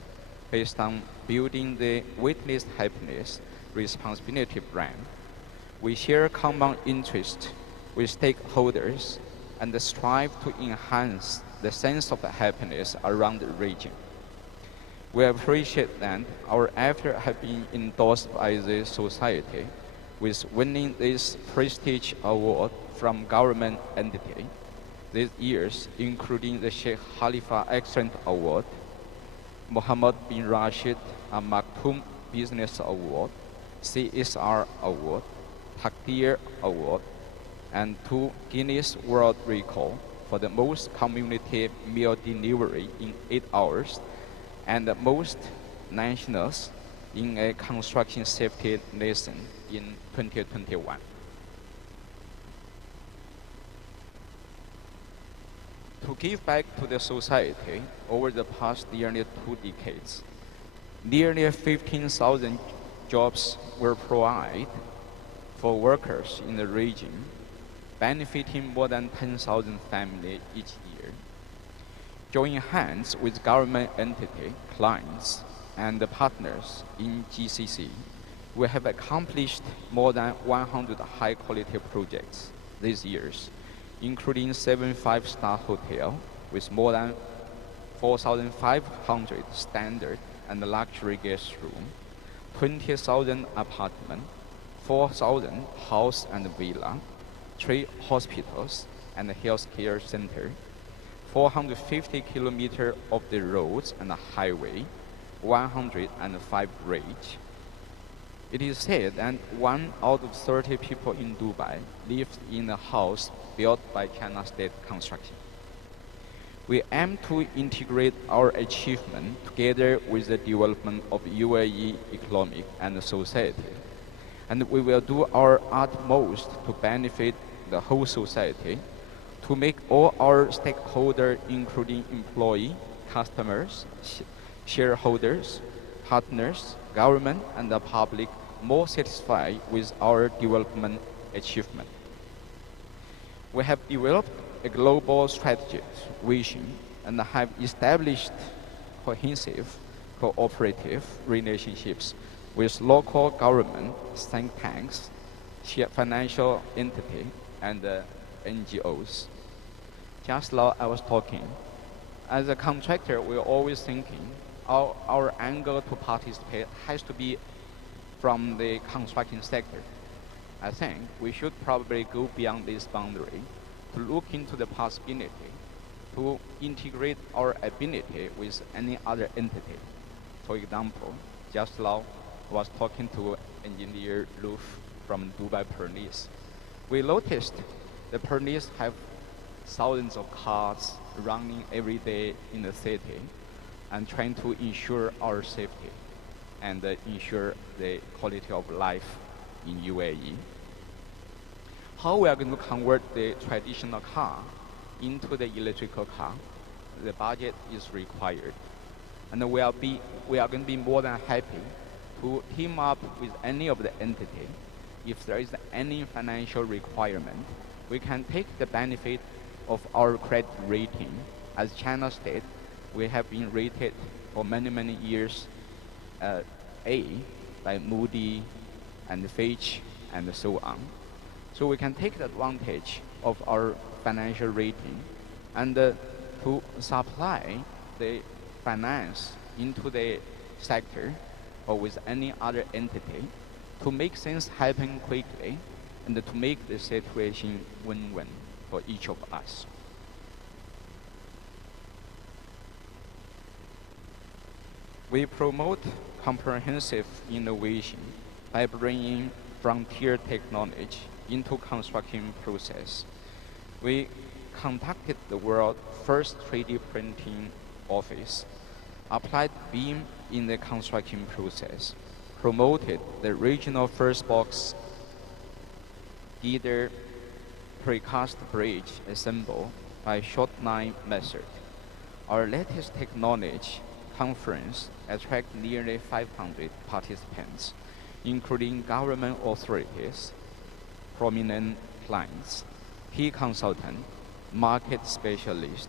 based on building the witness happiness responsibility brand. We share common interests with stakeholders and strive to enhance the sense of happiness around the region. We appreciate that our efforts have been endorsed by the society, with winning this prestige award from government entity these years, including the Sheikh Khalifa Excellence Award, Mohammed bin Rashid Al Maktoum Business Award, CSR Award, Takdir Award, and 2 Guinness World Record for the most community meal delivery in 8 hours, and the most nationals in a construction safety lesson in 2021. To give back to the society over the past nearly 2 decades, nearly 15,000 jobs were provided for workers in the region, benefiting more than 10,000 families each year. Joining hands with government entity, clients, and partners in GCC, we have accomplished more than 100 high-quality projects these years, including 7 5-star hotels with more than 4,500 standard and luxury guest rooms, 20,000 apartments, 4,000 house and villa, 3 hospitals and healthcare center, 450 kilometers of the roads and highway, 105 bridges. It is said that 1 out of 30 people in Dubai lives in a house built by China State Construction. We aim to integrate our achievement together with the development of UAE economy and society. And we will do our utmost to benefit the whole society, to make all our stakeholders, including employees, customers, shareholders, partners, government, and the public, more satisfied with our development achievement. We have developed a global strategic vision and have established cohesive, cooperative relationships with local government, think tanks, financial entities, and NGOs. Just now I was talking, as a contractor, we're always thinking our angle to participate has to be from the construction sector. I think we should probably go beyond this boundary to look into the possibility to integrate our ability with any other entity. For example, just now I was talking to engineer Luf from Dubai Police. We noticed the police have thousands of cars running every day in the city and trying to ensure our safety and ensure the quality of life in UAE. How we are going to convert the traditional car into the electrical car, the budget is required. And we are going to be more than happy to team up with any of the entity. If there is any financial requirement, we can take the benefit of our credit rating. As China State, we have been rated for many, many years A by Moody and Fitch and so on. So we can take advantage of our financial rating and to supply the finance into the sector or with any other entity to make things happen quickly and to make the situation win-win for each of us. We promote comprehensive innovation by bringing frontier technology into construction process. We conducted the world's first 3D printing office, applied BIM in the construction process, promoted the regional first box either precast bridge assemble by short line method. Our latest technology conference attracted nearly 500 participants, including government authorities, prominent clients, key consultants, market specialists,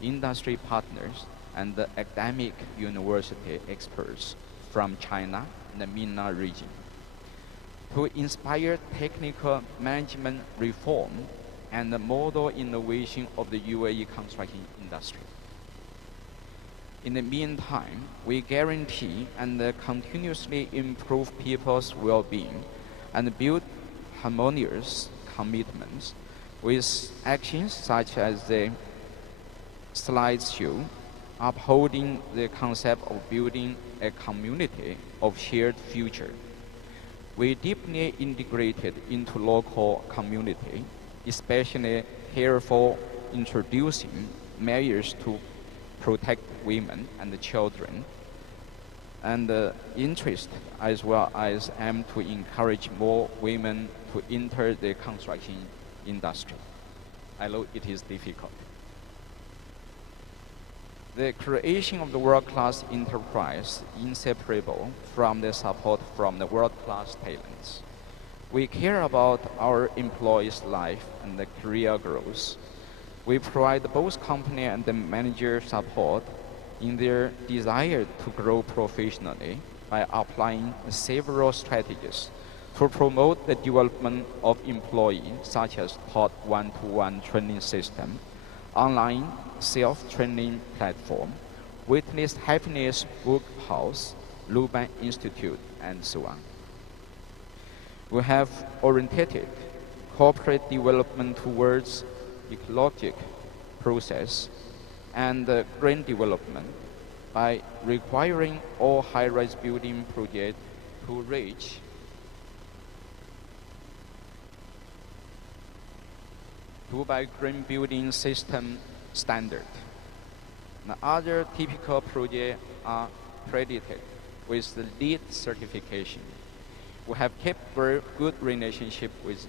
industry partners, and the academic university experts from China and the MENA region to inspire technical management reform and the model innovation of the UAE construction industry. In the meantime, we guarantee and continuously improve people's well-being and build harmonious commitments with actions such as the slideshow, upholding the concept of building a community of shared future. We deeply integrated into local community, especially careful introducing measures to protect women and the children, and interest as well as aim to encourage more women to enter the construction industry. I know it is difficult. The creation of the world-class enterprise is inseparable from the support from the world-class talents. We care about our employees' life and the career growth. We provide both company and the manager support in their desire to grow professionally by applying several strategies to promote the development of employees, such as taught one-to-one training system, online self-training platform, Witness Happiness Book House, Luban Institute, and so on. We have oriented corporate development towards ecologic process and green development by requiring all high-rise building projects to reach by green building system standard. The other typical projects are credited with the LEED certification. We have kept very good relationship with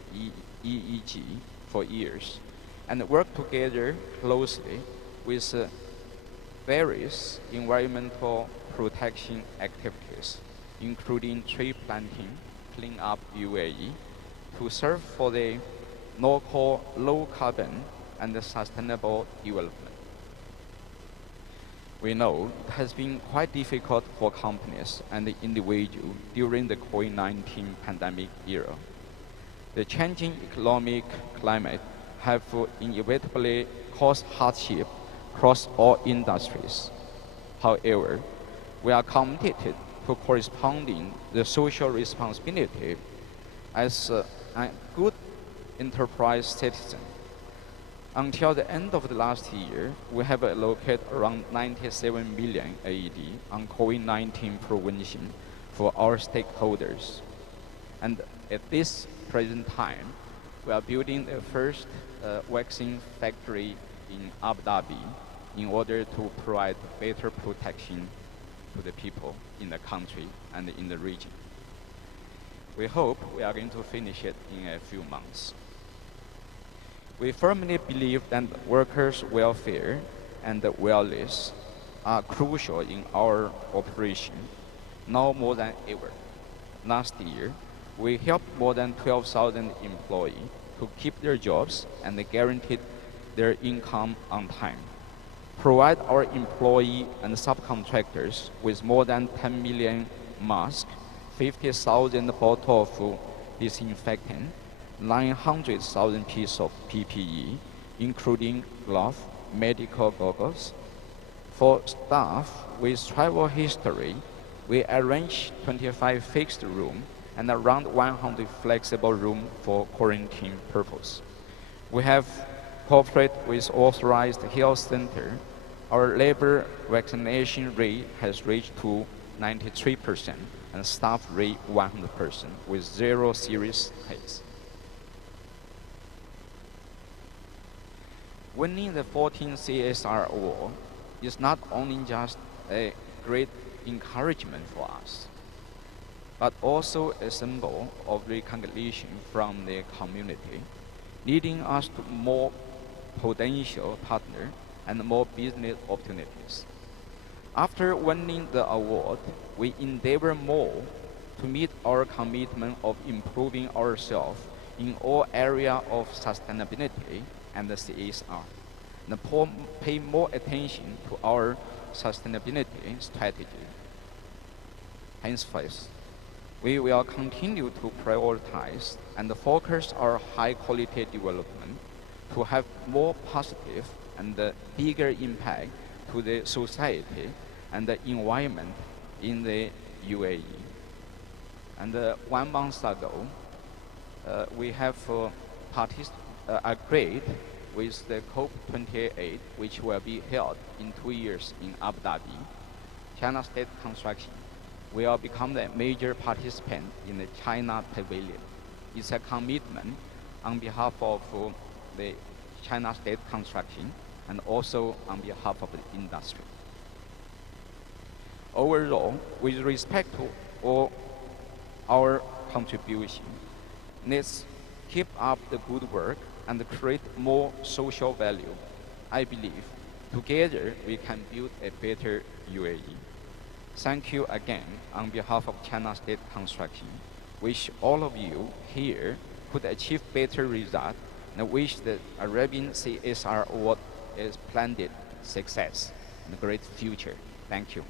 EEG for years and work together closely with various environmental protection activities, including tree planting, clean up UAE, to serve for the local low carbon and sustainable development. We know it has been quite difficult for companies and individuals during the COVID-19 pandemic era. The changing economic climate have inevitably caused hardship across all industries. However, we are committed to corresponding the social responsibility as a good enterprise citizen. Until the end of the last year, we have allocated around 97 million AED on COVID-19 prevention for our stakeholders. And at this present time, we are building the first vaccine factory in Abu Dhabi in order to provide better protection to the people in the country and in the region. We hope we are going to finish it in a few months. We firmly believe that workers' welfare and wellness are crucial in our operation, now more than ever. Last year, we helped more than 12,000 employees to keep their jobs and guaranteed their income on time, provide our employees and subcontractors with more than 10 million masks, 50,000 bottles of disinfectant, 900,000 pieces of PPE, including gloves, medical goggles. For staff with travel history, we arranged 25 fixed rooms and around 100 flexible rooms for quarantine purpose. We have cooperated with authorized health center. Our labor vaccination rate has reached to 93% and staff rate 100% with 0 serious cases. Winning the 14th CSR award is not only just a great encouragement for us, but also a symbol of recognition from the community, leading us to more potential partners and more business opportunities. After winning the award, we endeavor more to meet our commitment of improving ourselves in all areas of sustainability and the CSR, and pay more attention to our sustainability strategy. Henceforth, we will continue to prioritize and focus our high-quality development to have more positive and bigger impact to the society and the environment in the UAE. And 1 month ago, we have agreed with the COP28, which will be held in 2 years in Abu Dhabi. China State Construction will become the major participant in the China Pavilion. It's a commitment on behalf of the China State Construction and also on behalf of the industry. Overall, with respect to all our contribution, let's keep up the good work and create more social value. I believe together we can build a better UAE. Thank you again on behalf of China State Construction. Wish all of you here could achieve better results and wish the Arabian CSR Award is planned success and a great future. Thank you.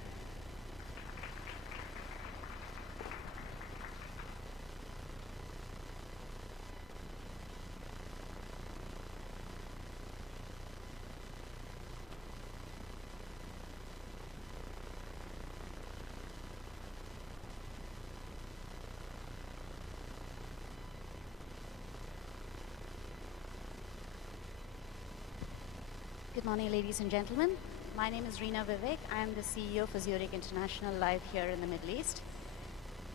Good morning, ladies and gentlemen. My name is Reena Vivek. I am the CEO for Zurich International Live here in the Middle East.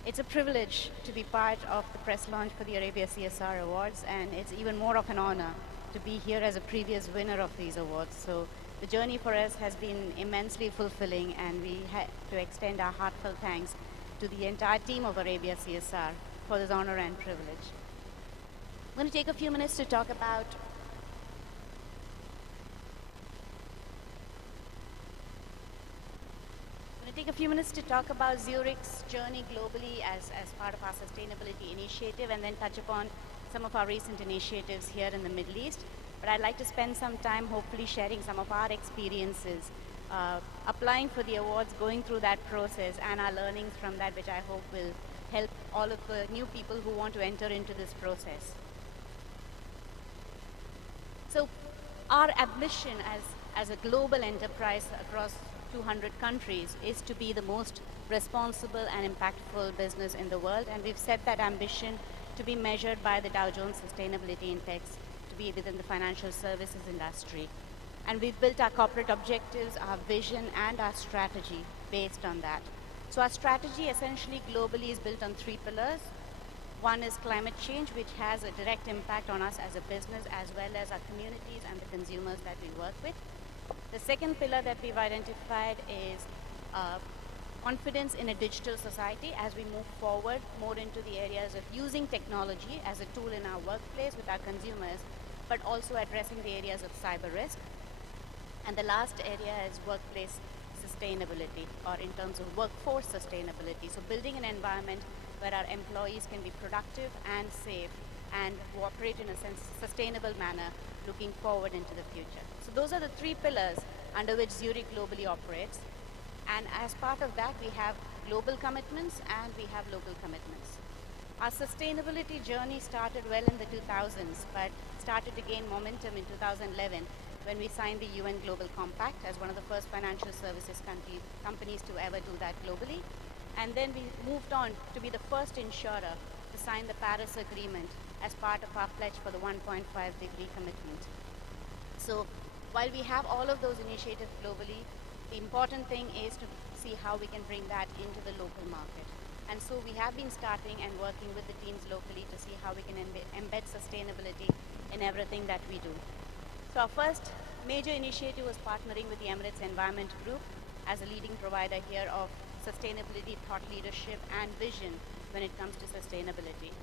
It's a privilege to be part of the press launch for the Arabia CSR Awards, and it's even more of an honor to be here as a previous winner of these awards. So the journey for us has been immensely fulfilling, and we had to extend our heartfelt thanks to the entire team of Arabia CSR for this honor and privilege. I'm going to take a few minutes to talk about Zurich's journey globally as part of our sustainability initiative, and then touch upon some of our recent initiatives here in the Middle East. But I'd like to spend some time hopefully sharing some of our experiences, applying for the awards, going through that process, and our learnings from that, which I hope will help all of the new people who want to enter into this process. So our ambition as a global enterprise across 200 countries is to be the most responsible and impactful business in the world, and we've set that ambition to be measured by the Dow Jones Sustainability Index, to be within the financial services industry. And we've built our corporate objectives, our vision, and our strategy based on that. So our strategy essentially globally is built on 3 pillars. One is climate change, which has a direct impact on us as a business, as well as our communities and the consumers that we work with. The second pillar that we've identified is confidence in a digital society as we move forward more into the areas of using technology as a tool in our workplace with our consumers, but also addressing the areas of cyber risk. And the last area is workplace sustainability, or in terms of workforce sustainability. So building an environment where our employees can be productive and safe and operate in a sustainable manner looking forward into the future. So those are the 3 pillars under which Zurich globally operates. And as part of that, we have global commitments and we have local commitments. Our sustainability journey started well in the 2000s, but started to gain momentum in 2011 when we signed the UN Global Compact as one of the first financial services companies to ever do that globally. And then we moved on to be the first insurer to sign the Paris Agreement as part of our pledge for the 1.5-degree commitment. So while we have all of those initiatives globally, the important thing is to see how we can bring that into the local market. And so we have been starting and working with the teams locally to see how we can embed sustainability in everything that we do. So our first major initiative was partnering with the Emirates Environment Group as a leading provider here of sustainability, thought leadership, and vision when it comes to sustainability.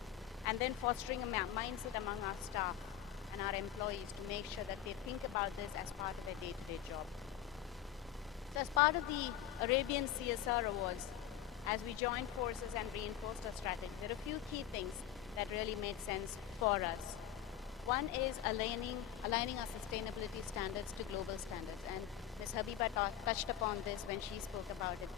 And then fostering a mindset among our staff and our employees to make sure that they think about this as part of their day-to-day job. So as part of the Arabian CSR Awards, as we joined forces and reinforced our strategy, there are a few key things that really made sense for us. One is aligning our sustainability standards to global standards. And Ms. Habiba touched upon this when she spoke about it.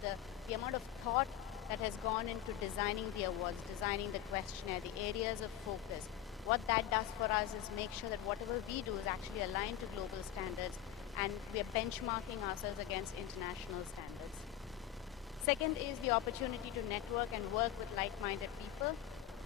The amount of thought that has gone into designing the awards, designing the questionnaire, the areas of focus. What that does for us is make sure that whatever we do is actually aligned to global standards, and we are benchmarking ourselves against international standards. Second is the opportunity to network and work with like-minded people,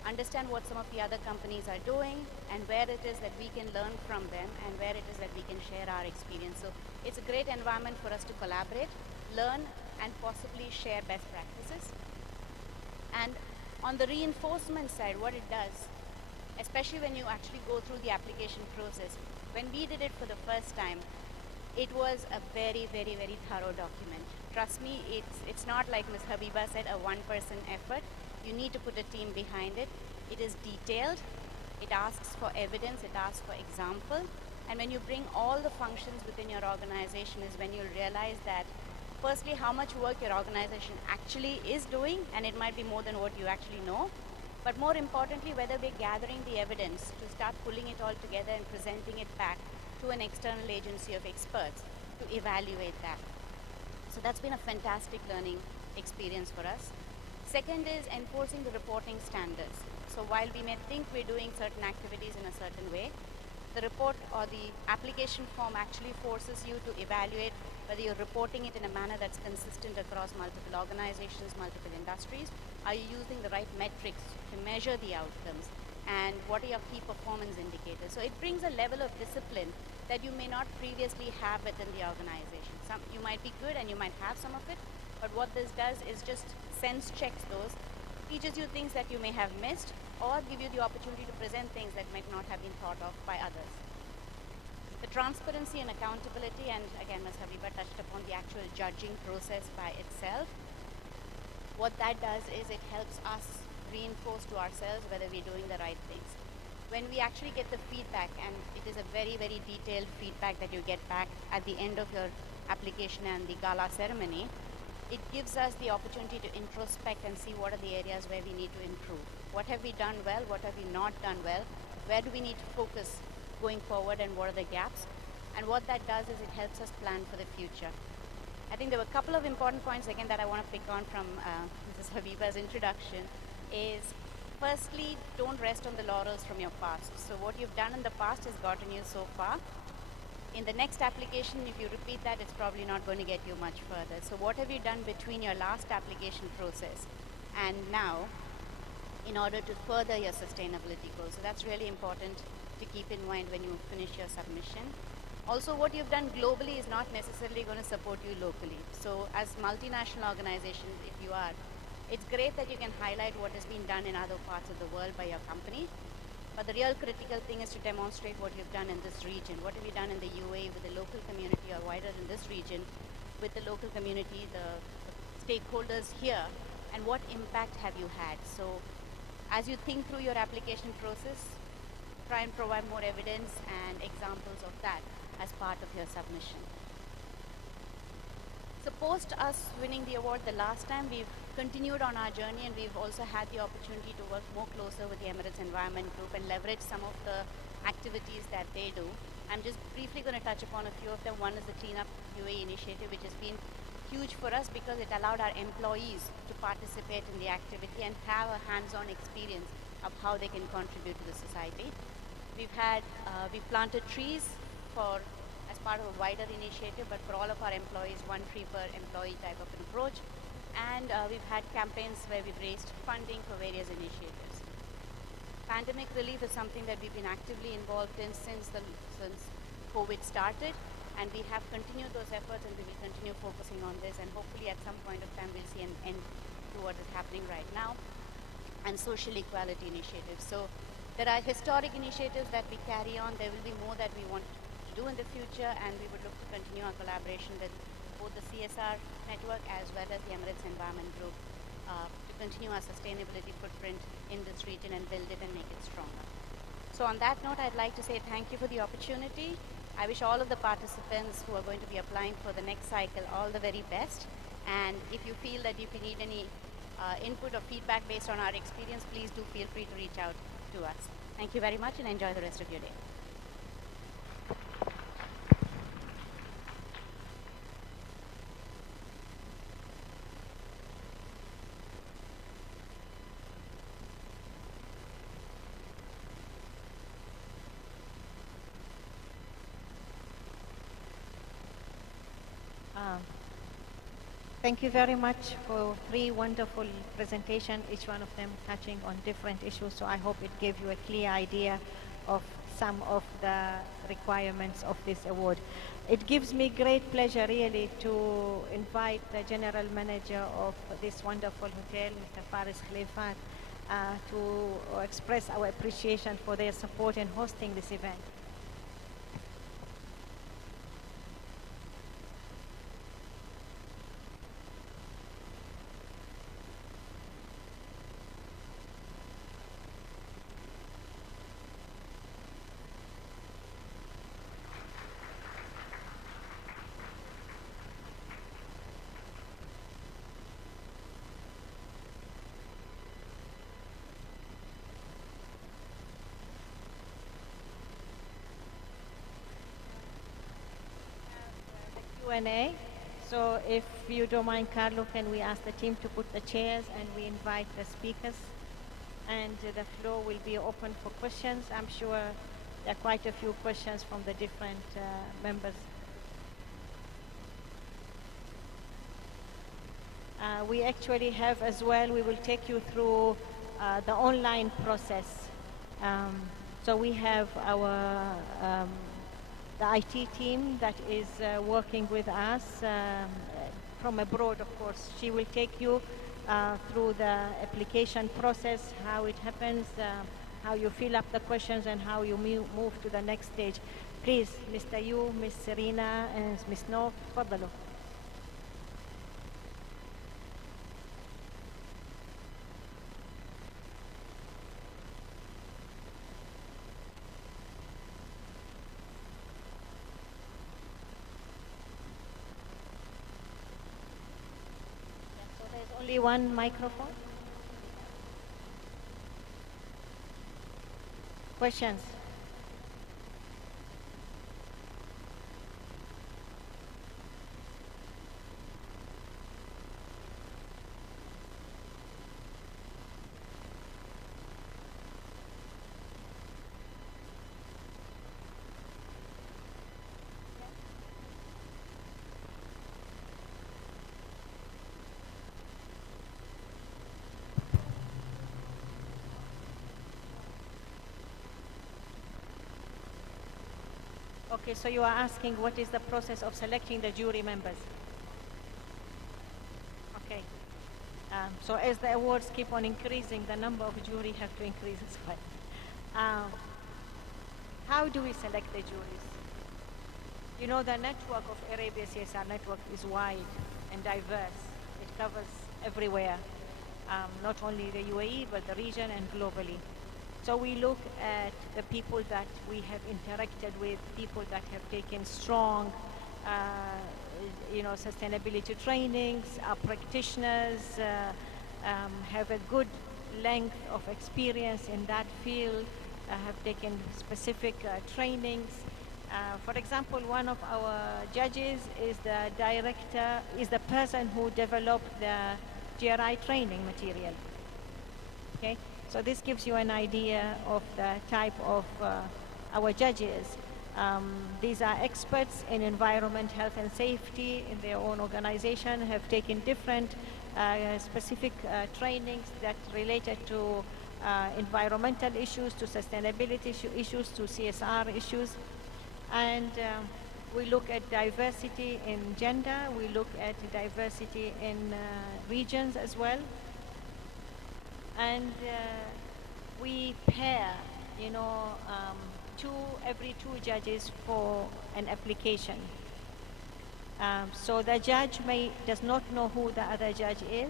understand what some of the other companies are doing, and where it is that we can learn from them, and where it is that we can share our experience. So it's a great environment for us to collaborate, learn, and possibly share best practices. And on the reinforcement side, what it does, especially when you actually go through the application process, when we did it for the first time, it was a very, very, very thorough document. Trust me, it's not like Ms. Habiba said, a one-person effort. You need to put a team behind it. It is detailed. It asks for evidence. It asks for example. And when you bring all the functions within your organization is when you'll realize that, firstly, how much work your organization actually is doing, and it might be more than what you actually know. But more importantly, whether we're gathering the evidence to start pulling it all together and presenting it back to an external agency of experts to evaluate that. So that's been a fantastic learning experience for us. Second is enforcing the reporting standards. So while we may think we're doing certain activities in a certain way, the report or the application form actually forces you to evaluate whether you're reporting it in a manner that's consistent across multiple organizations, multiple industries. Are you using the right metrics to measure the outcomes? And what are your key performance indicators? So it brings a level of discipline that you may not previously have within the organization. You might be good and you might have some of it, but what this does is just sense checks those, teaches you things that you may have missed, or give you the opportunity to present things that might not have been thought of by others. Transparency and accountability, and again, Ms. Habiba touched upon the actual judging process by itself. What that does is it helps us reinforce to ourselves whether we're doing the right things. When we actually get the feedback, and it is a very, very detailed feedback that you get back at the end of your application and the gala ceremony, it gives us the opportunity to introspect and see what are the areas where we need to improve. What have we done well? What have we not done well? Where do we need to focus going forward, and what are the gaps? And what that does is it helps us plan for the future. I think there were a couple of important points again that I want to pick on from Mrs. Habiba's introduction is, firstly, don't rest on the laurels from your past. So what you've done in the past has gotten you so far. In the next application, if you repeat that, it's probably not going to get you much further. So what have you done between your last application process and now in order to further your sustainability goals? So that's really important to keep in mind when you finish your submission. Also, what you've done globally is not necessarily going to support you locally. So as multinational organizations, if you are, it's great that you can highlight what has been done in other parts of the world by your company. But the real critical thing is to demonstrate what you've done in this region. What have you done in the UAE with the local community, or wider in this region with the local community, the stakeholders here, and what impact have you had? So as you think through your application process, try and provide more evidence and examples of that as part of your submission. So post us winning the award the last time, we've continued on our journey, and we've also had the opportunity to work more closer with the Emirates Environment Group and leverage some of the activities that they do. I'm just briefly going to touch upon a few of them. One is the Clean Up UAE initiative, which has been huge for us because it allowed our employees to participate in the activity and have a hands-on experience of how they can contribute to the society. We've planted trees as part of a wider initiative, but for all of our employees, 1 tree per employee type of an approach. And we've had campaigns where we've raised funding for various initiatives. Pandemic relief is something that we've been actively involved in since COVID started, and we have continued those efforts, and we will continue focusing on this, and hopefully at some point of time we'll see an end to what is happening right now. And social equality initiatives. So there are historic initiatives that we carry on. There will be more that we want to do in the future, and we would look to continue our collaboration with both the CSR network as well as the Emirates Environment Group to continue our sustainability footprint in this region and build it and make it stronger. So on that note, I'd like to say thank you for the opportunity. I wish all of the participants who are going to be applying for the next cycle all the very best. And if you feel that if you need any input or feedback based on our experience, please do feel free to reach out to us. Thank you very much, and enjoy the rest of your day. Thank you very much for 3 wonderful presentations, each one of them touching on different issues. So I hope it gave you a clear idea of some of the requirements of this award. It gives me great pleasure really to invite the general manager of this wonderful hotel, Mr. Faris Khalifat, to express our appreciation for their support in hosting this event. Q&A. So if you don't mind, Carlo, can we ask the team to put the chairs, and we invite the speakers, and the floor will be open for questions. I'm sure there are quite a few questions from the different members. We actually have as well, we will take you through the online process. So we have our the IT team that is working with us from abroad, of course. She will take you through the application process, how it happens, how you fill up the questions and how you move to the next stage. Please, Mr. Yu, Ms. Serena, and Ms. Noor, تفضلوا. So there's only one microphone. Questions? Okay, so you are asking what is the process of selecting the jury members? Okay. So as the awards keep on increasing, the number of jury have to increase as well. How do we select the juries? You know, the network of Arabia CSR network is wide and diverse. It covers everywhere, not only the UAE, but the region and globally. So we look at the people that we have interacted with, people that have taken strong, sustainability trainings, are practitioners, have a good length of experience in that field, have taken specific trainings. For example, one of our judges is the person who developed the GRI training material. Okay? So this gives you an idea of the type of our judges. These are experts in environment, health and safety in their own organization, have taken different specific trainings that related to environmental issues, to sustainability issues, to CSR issues. And we look at diversity in gender, we look at diversity in regions as well. And we pair, every two judges for an application. So the judge does not know who the other judge is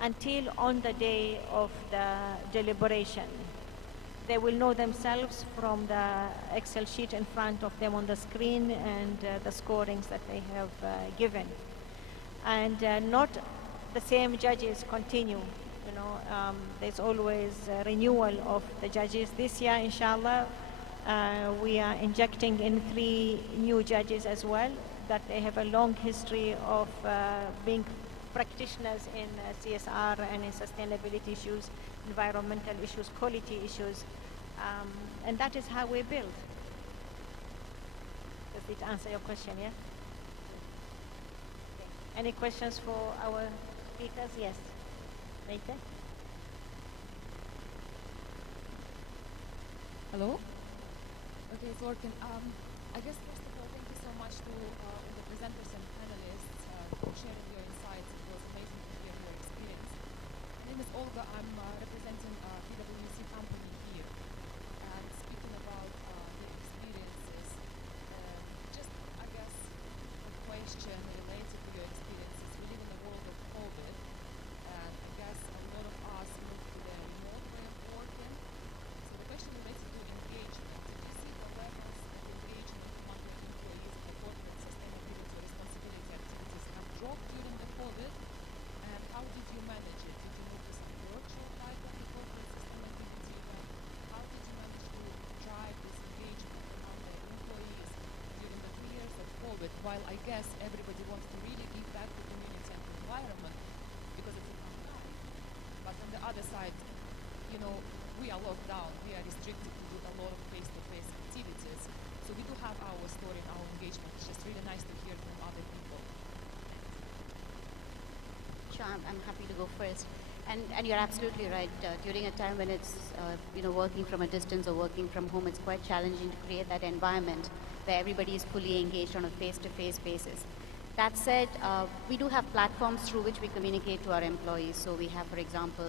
until on the day of the deliberation. They will know themselves from the Excel sheet in front of them on the screen and the scorings that they have given. And not the same judges continue. There's always a renewal of the judges. This year, inshallah, we are injecting in 3 new judges as well, that they have a long history of being practitioners in CSR and in sustainability issues, environmental issues, quality issues, and that is how we build. Does it answer your question, yeah? Okay. Any questions for our speakers? Yes. Later. Hello? Okay, it's working. I guess first of all, thank you so much to all the presenters and panelists for sharing your insights. It was amazing to hear your experience. My name is Olga. I'm representing a PwC company here. And speaking about the experiences, just, I guess, a question related to your experiences. We live in a world of COVID. And I guess a lot of us moved to the remote way of working. So the question related to engagement. Did you see the levels of engagement among your employees in the corporate sustainability or responsibility activities have dropped during the COVID? And how did you manage it? Did you move to some virtual type of the corporate sustainability event? How did you manage to drive this engagement among the employees during the 2 years of COVID, while I guess everybody wants to really give back to community and to environment because it's a tough time. But on the other side, we are locked down, we are restricted to do a lot of face-to-face activities. So we do have our story and our engagement. It's just really nice to hear from other people. Sure, I'm happy to go first. And you're absolutely right. During a time when it's, working from a distance or working from home, it's quite challenging to create that environment where everybody is fully engaged on a face-to-face basis. That said, we do have platforms through which we communicate to our employees. So we have, for example,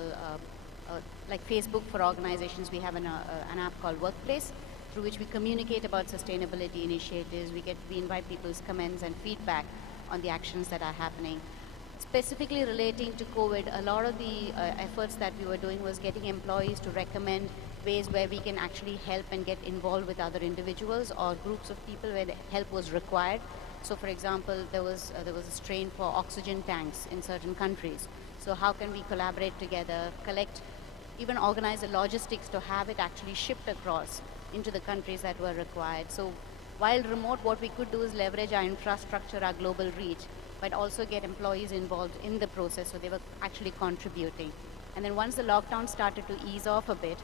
like Facebook for organizations, we have an app called Workplace, through which we communicate about sustainability initiatives. We invite people's comments and feedback on the actions that are happening. Specifically relating to COVID, a lot of the efforts that we were doing was getting employees to recommend ways where we can actually help and get involved with other individuals or groups of people where the help was required. So for example, there was a strain for oxygen tanks in certain countries. So how can we collaborate together, collect, even organize the logistics to have it actually shipped across into the countries that were required. So while remote, what we could do is leverage our infrastructure, our global reach, but also get employees involved in the process so they were actually contributing. And then once the lockdown started to ease off a bit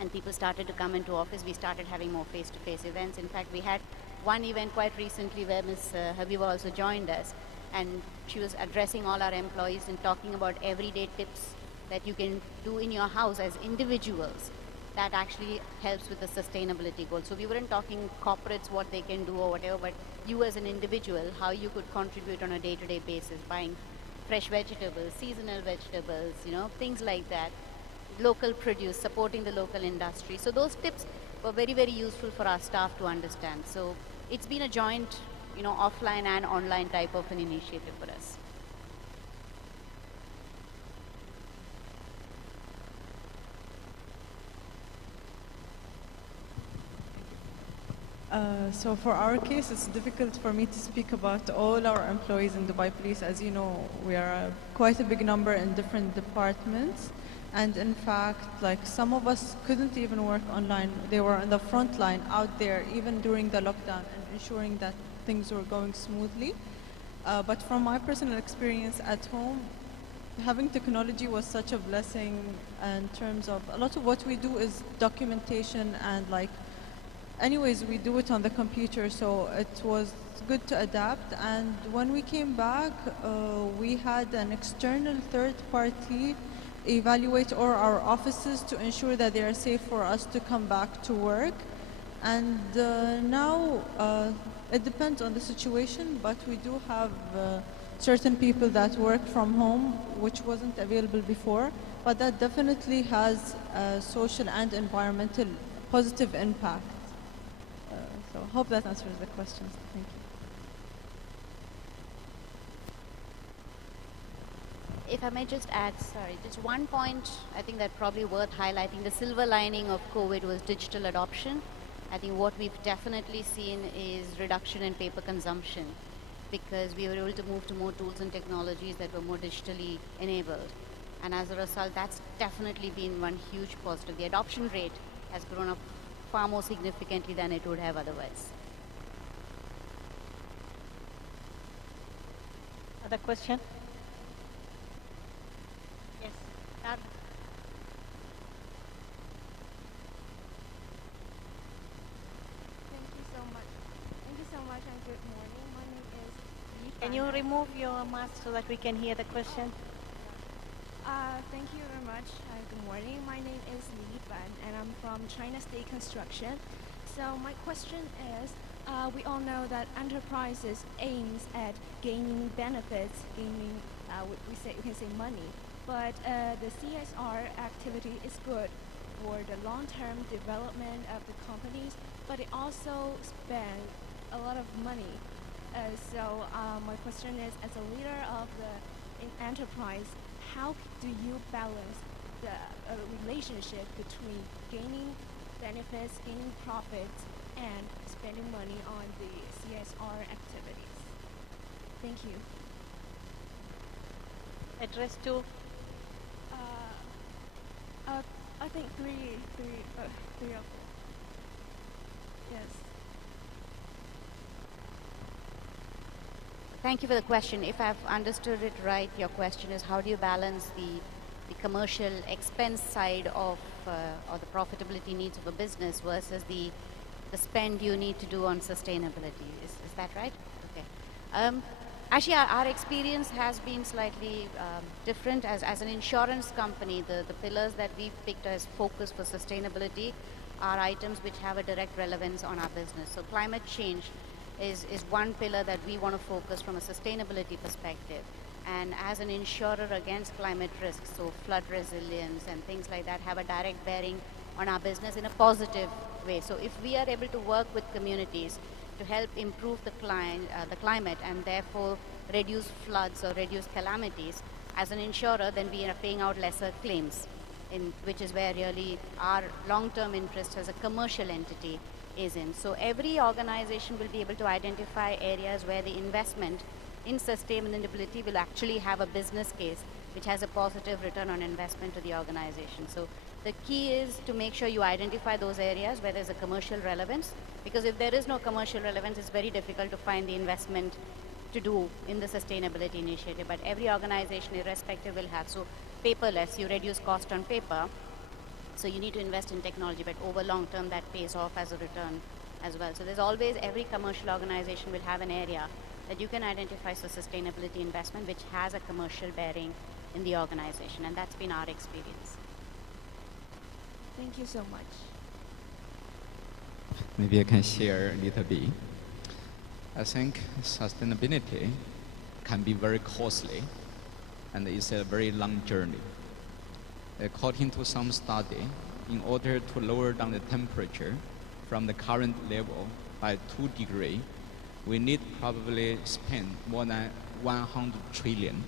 and people started to come into office, we started having more face-to-face events. In fact, we had one event quite recently where Ms. Habiba also joined us, and she was addressing all our employees and talking about everyday tips that you can do in your house as individuals that actually helps with the sustainability goal. So we weren't talking corporates, what they can do or whatever, but you as an individual, how you could contribute on a day-to-day basis, buying fresh vegetables, seasonal vegetables, things like that, local produce, supporting the local industry. So those tips were very, very useful for our staff to understand. So it's been a joint, offline and online type of an initiative for us. So for our case, it's difficult for me to speak about all our employees in Dubai Police. As you know, we are quite a big number in different departments. And in fact, like some of us couldn't even work online. They were on the front line out there, even during the lockdown, and ensuring that things were going smoothly. But from my personal experience at home, having technology was such a blessing in terms of a lot of what we do is documentation and anyways, we do it on the computer, so it was good to adapt. And when we came back, we had an external third party evaluate all our offices to ensure that they are safe for us to come back to work. And now it depends on the situation, but we do have certain people that work from home, which wasn't available before, but that definitely has a social and environmental positive impact. So I hope that answers the questions. Thank you. If I may just add, just one point I think that probably worth highlighting. The silver lining of COVID was digital adoption. I think what we've definitely seen is reduction in paper consumption because we were able to move to more tools and technologies that were more digitally enabled. And as a result, that's definitely been one huge positive. The adoption rate has grown up far more significantly than it would have otherwise. Other question? Yes. That. Thank you so much. Thank you so much and good morning. My name is Yi Can Fan. you remove your mask so that we can hear the question? Thank you very much. Good morning. My name is Li Fan and I'm from China State Construction. So my question is, we all know that enterprises aims at gaining benefits, we can say money, but the CSR activity is good for the long-term development of the companies, but it also spends a lot of money. So my question is, as a leader of the enterprise, how do you balance the relationship between gaining benefits, gaining profits, and spending money on the CSR activities? Thank you. Address to I think three or four. Yes. Thank you for the question. If I've understood it right, your question is how do you balance the commercial expense side of or the profitability needs of a business versus the spend you need to do on sustainability. Is that right? Okay. Actually, our experience has been slightly different. As an insurance company, the pillars that we picked as focus for sustainability are items which have a direct relevance on our business. So climate change is one pillar that we want to focus from a sustainability perspective. and as an insurer against climate risks, so flood resilience and things like that have a direct bearing on our business in a positive way. So if we are able to work with communities to help improve the climate and therefore reduce floods or reduce calamities, as an insurer, then we are paying out lesser claims, which is where really our long-term interest as a commercial entity is in. So every organization will be able to identify areas where the investment in sustainability will actually have a business case which has a positive return on investment to the organization. So the key is to make sure you identify those areas where there's a commercial relevance, because if there is no commercial relevance, it's very difficult to find the investment to do in the sustainability initiative. But every organization, irrespective, will have. So paperless, you reduce cost on paper, so you need to invest in technology, but over long term that pays off as a return as well. So there's always, every commercial organization will have an area that you can identify for sustainability investment which has a commercial bearing in the organization, and that's been our experience. Thank you so much. Maybe I can share a little bit. I think sustainability can be very costly, and it's a very long journey. According to some study, in order to lower down the temperature from the current level by 2 degrees, we need probably spend more than 100 trillion.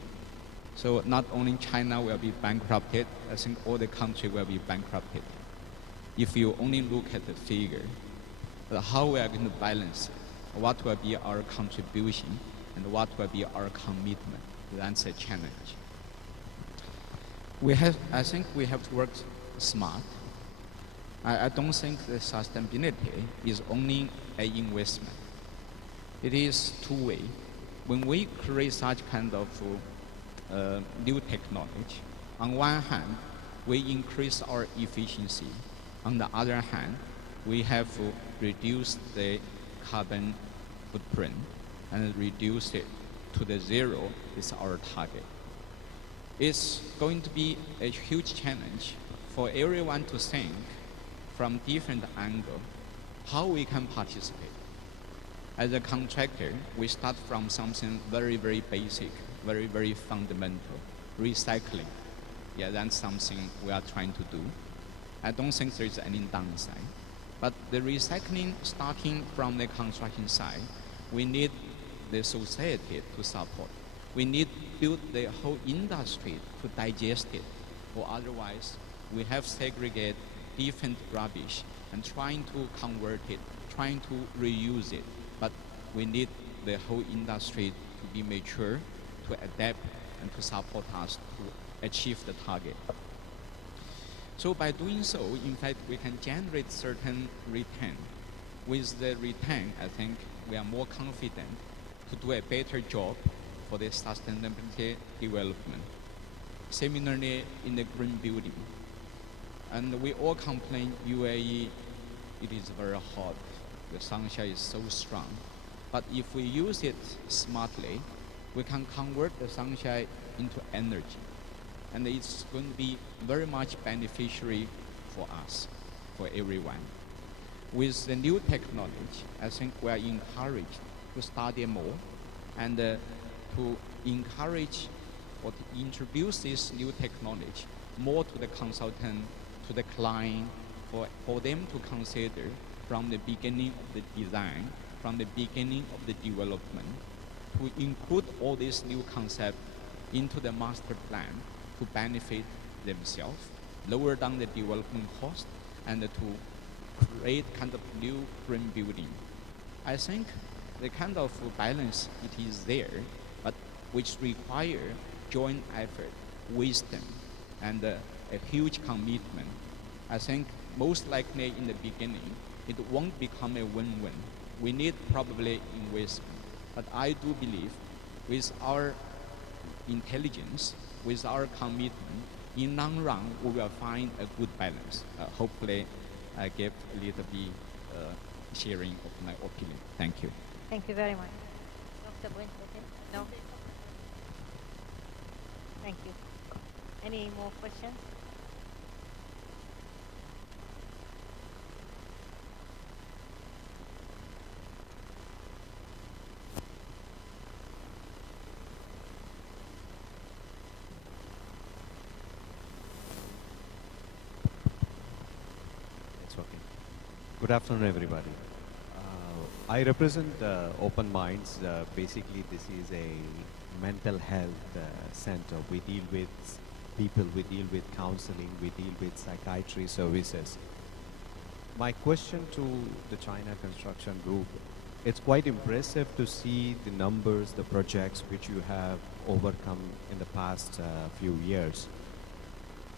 So not only China will be bankrupted, I think all the countries will be bankrupted. If you only look at the figure, but how we are going to balance it, what will be our contribution, and what will be our commitment, that's a challenge. I think we have to work smart. I don't think the sustainability is only an investment. It is two-way. When we create such kind of new technology, on one hand, we increase our efficiency. On the other hand, we have reduced the carbon footprint and reduce it to the zero is our target. It's going to be a huge challenge for everyone to think from different angles how we can participate. As a contractor, we start from something very, very basic, very, very fundamental, recycling. Yeah, that's something we are trying to do. I don't think there is any downside. But the recycling starting from the construction side, we need the society to support. We need to build the whole industry to digest it, or otherwise we have segregated different rubbish and trying to convert it, trying to reuse it. But we need the whole industry to be mature, to adapt, and to support us to achieve the target. So by doing so, in fact, we can generate certain return. With the return, I think we are more confident to do a better job for the sustainability development. Similarly, in the green building. And we all complain UAE, it is very hot. The sunshine is so strong. But if we use it smartly, we can convert the sunshine into energy. And it's going to be very much beneficiary for us, for everyone. With the new technology, I think we are encouraged to study more and to encourage or to introduce this new technology more to the consultant, to the client, for them to consider from the beginning of the design, from the beginning of the development, to include all these new concepts into the master plan to benefit themselves, lower down the development cost, and to create kind of new green building. I think the kind of balance it is there, but which require joint effort, wisdom, and a huge commitment. I think most likely in the beginning, it won't become a win-win. We need probably investment. But I do believe with our intelligence, with our commitment, in long run, we will find a good balance. Hopefully, I gave a little bit sharing of my opinion. Thank you. Thank you very much. Dr. Buen, okay? No? Thank you. Any more questions? Good afternoon, everybody. I represent Open Minds. Basically, this is a mental health center. We deal with people, we deal with counseling, we deal with psychiatry services. My question to the China Construction Group, it's quite impressive to see the numbers, the projects which you have overcome in the past few years.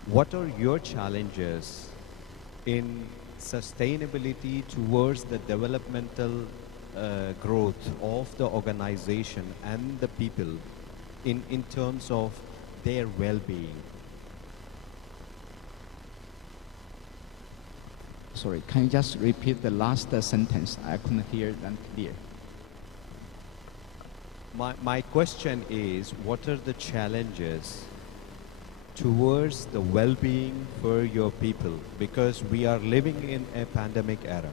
What are your challenges in sustainability towards the developmental growth of the organization and the people in terms of their well-being? Sorry, can you just repeat the last sentence? I couldn't hear that clear. My question is, what are the challenges towards the well-being for your people? Because we are living in a pandemic era.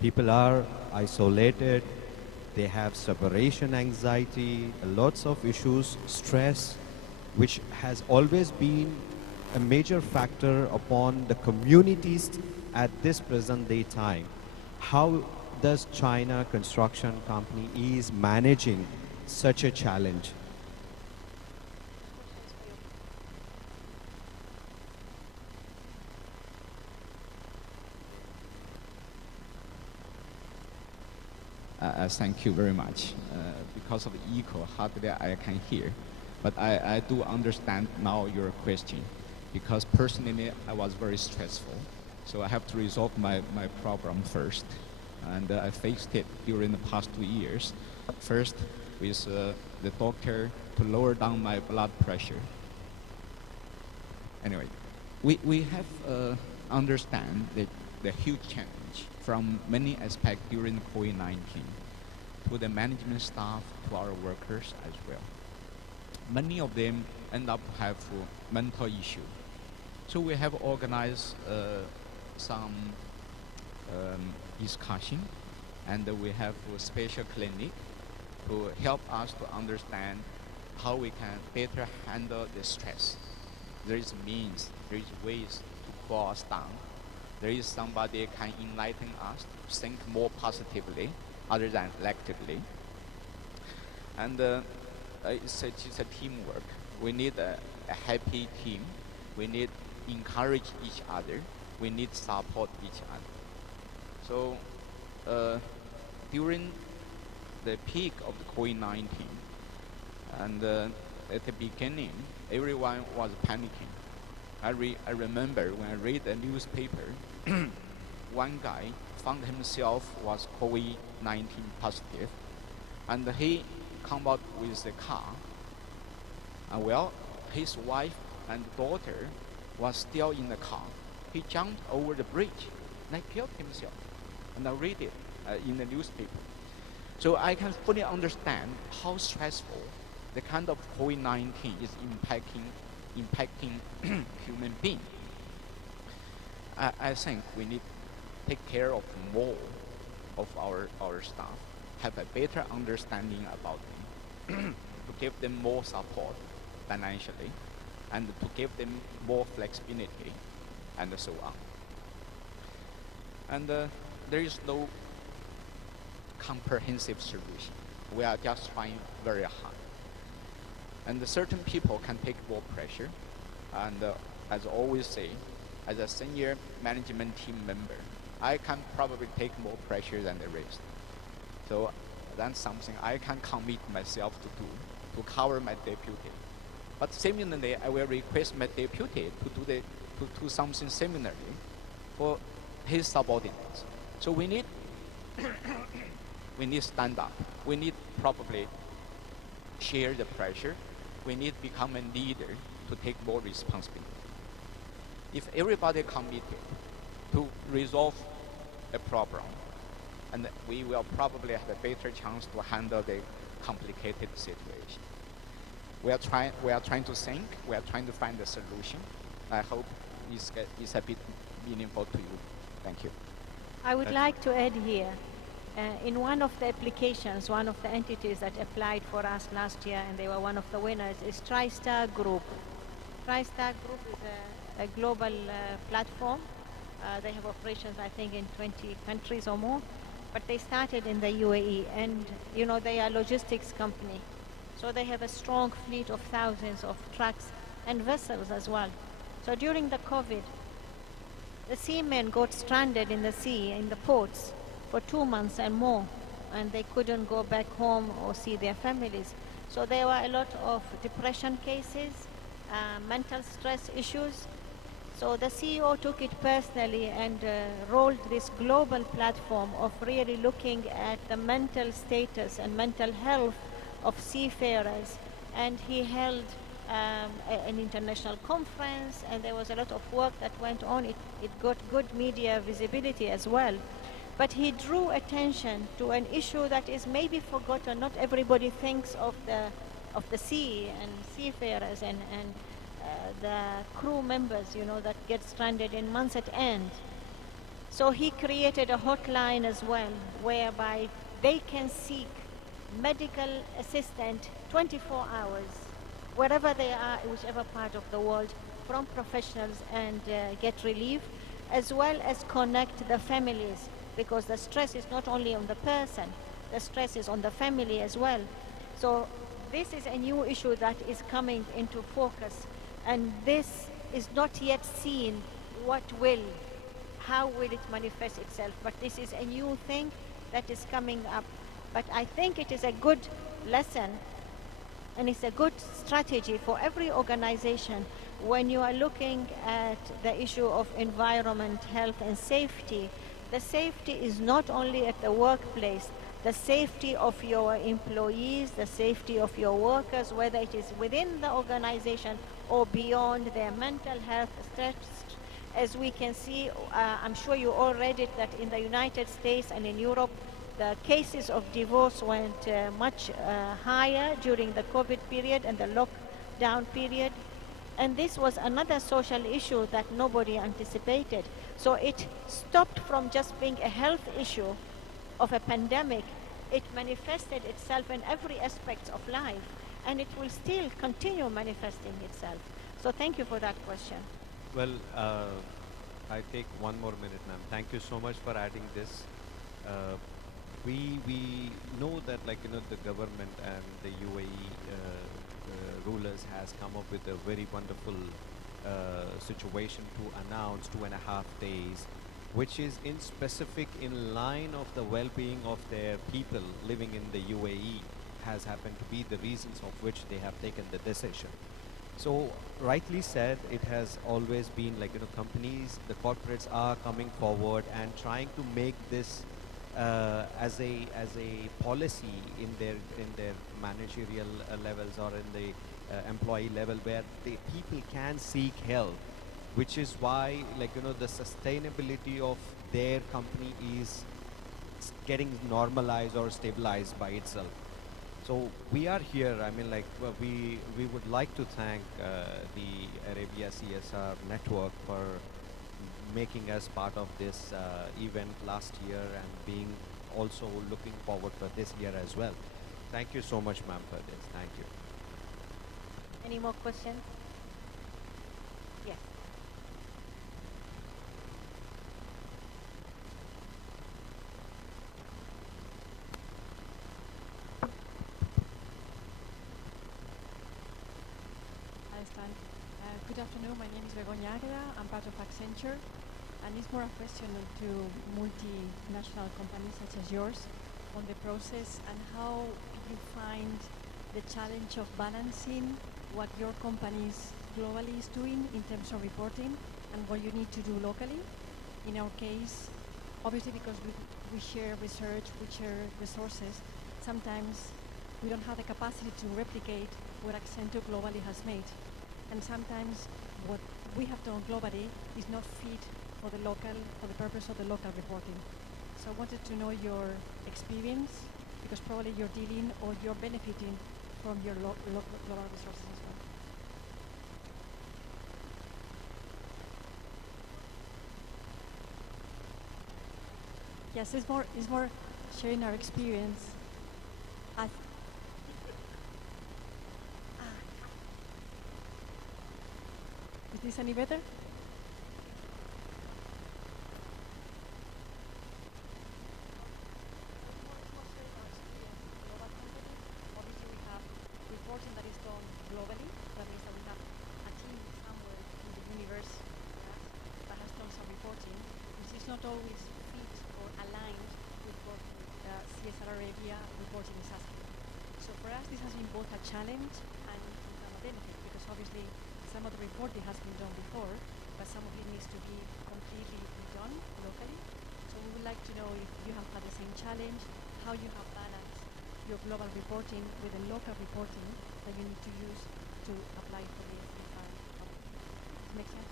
People are isolated, they have separation anxiety, lots of issues, stress, which has always been a major factor upon the communities at this present day time. How does China Construction Company is managing such a challenge? Thank you very much. Because of the echo, hardly I can hear. But I do understand now your question. Because personally, I was very stressful. So I have to resolve my problem first. And I faced it during the past 2 years. First, with the doctor to lower down my blood pressure. Anyway, we have understand the huge challenge from many aspects during COVID-19 to the management staff, to our workers as well. Many of them end up have mental issue. So we have organized some discussion, and we have a special clinic to help us to understand how we can better handle the stress. There is means, there is ways to cool us down. There is somebody can enlighten us to think more positively other than negatively. And it's a teamwork. We need a happy team. We need encourage each other. We need support each other. So during the peak of the COVID-19, and at the beginning, everyone was panicking. I remember when I read the newspaper, one guy found himself was COVID-19 positive, and he come out with a car. And well, his wife and daughter was still in the car. He jumped over the bridge and killed himself. And I read it in the newspaper. So I can fully understand how stressful the kind of COVID-19 is impacting human being. I think we need to take care of more of our staff, have a better understanding about them, to give them more support financially, and to give them more flexibility, and so on. And there is no comprehensive solution. We are just trying very hard. And certain people can take more pressure. And as I always say, as a senior management team member, I can probably take more pressure than the rest. So that's something I can commit myself to do, to cover my deputy. But similarly, I will request my deputy to do something similarly for his subordinates. So we need we need stand up. We need probably share the pressure. We need to become a leader to take more responsibility. If everybody committed to resolve a problem, and we will probably have a better chance to handle the complicated situation. We are trying to think. We are trying to find a solution. I hope it's a bit meaningful to you. Thank you. I would like to add here, in one of the applications, one of the entities that applied for us last year, and they were one of the winners, is TriStar Group. TriStar Group is a global platform They have operations, I think, in 20 countries or more. But they started in the UAE, and you know they are a logistics company. So they have a strong fleet of thousands of trucks and vessels as well. So during the COVID, the seamen got stranded in the sea, in the ports, for 2 months and more, and they couldn't go back home or see their families. So there were a lot of depression cases, mental stress issues. So the CEO took it personally and rolled this global platform of really looking at the mental status and mental health of seafarers. And he held an international conference, and there was a lot of work that went on. It got good media visibility as well. But he drew attention to an issue that is maybe forgotten. Not everybody thinks of the sea and seafarers and the crew members, you know, that get stranded in months at end. So he created a hotline as well, whereby they can seek medical assistance 24 hours, wherever they are, whichever part of the world, from professionals, and get relief, as well as connect the families, because the stress is not only on the person, the stress is on the family as well. So this is a new issue that is coming into focus, and this is not yet seen how will it manifest itself, but this is a new thing that is coming up. But I think it is a good lesson, and it's a good strategy for every organization when you are looking at the issue of environment, health, and safety. The safety is not only at the workplace, the safety of your employees, the safety of your workers, whether it is within the organization or beyond, their mental health stress. As we can see, I'm sure you all read it, that in the United States and in Europe, the cases of divorce went much higher during the COVID period and the lockdown period. And this was another social issue that nobody anticipated. So it stopped from just being a health issue of a pandemic. It manifested itself in every aspect of life, and it will still continue manifesting itself. So thank you for that question. Well, I take one more minute, ma'am. Thank you so much for adding this. We know that, like, you know, the government and the UAE rulers has come up with a very wonderful situation to announce 2.5 days, which is in specific in line of the well-being of their people living in the UAE, has happened to be the reasons of which they have taken the decision. So rightly said, it has always been like, you know, companies, the corporates are coming forward and trying to make this as a policy in their managerial levels or in the employee level, where the people can seek help, which is why, like, you know, the sustainability of their company is getting normalized or stabilized by itself. So we are here, I mean, like, we would like to thank the Arabia CSR network for making us part of this event last year and being also looking forward for this year as well. Thank you so much, ma'am, for this. Thank you. Any more questions? Yes. Hi, Stan. Good afternoon. My name is Begoña Águeda. I'm part of Accenture, and it's more a question to multinational companies such as yours on the process and how you find the challenge of balancing what your company globally is doing in terms of reporting and what you need to do locally. In our case, obviously because we share research, we share resources, sometimes we don't have the capacity to replicate what Accenture globally has made. And sometimes what we have done globally is not fit for the purpose of the local reporting. So I wanted to know your experience, because probably you're dealing or you're benefiting from your global resources as well. Yes, it's more sharing our experience. Is this any better? not always fit or aligned with what CSR Arabia reporting is asking. So for us, this has been both a challenge and a benefit, because obviously some of the reporting has been done before, but some of it needs to be completely redone locally. So we would like to know if you have had the same challenge, how you have balanced your global reporting with the local reporting that you need to use to apply for the CSR. Makes sense?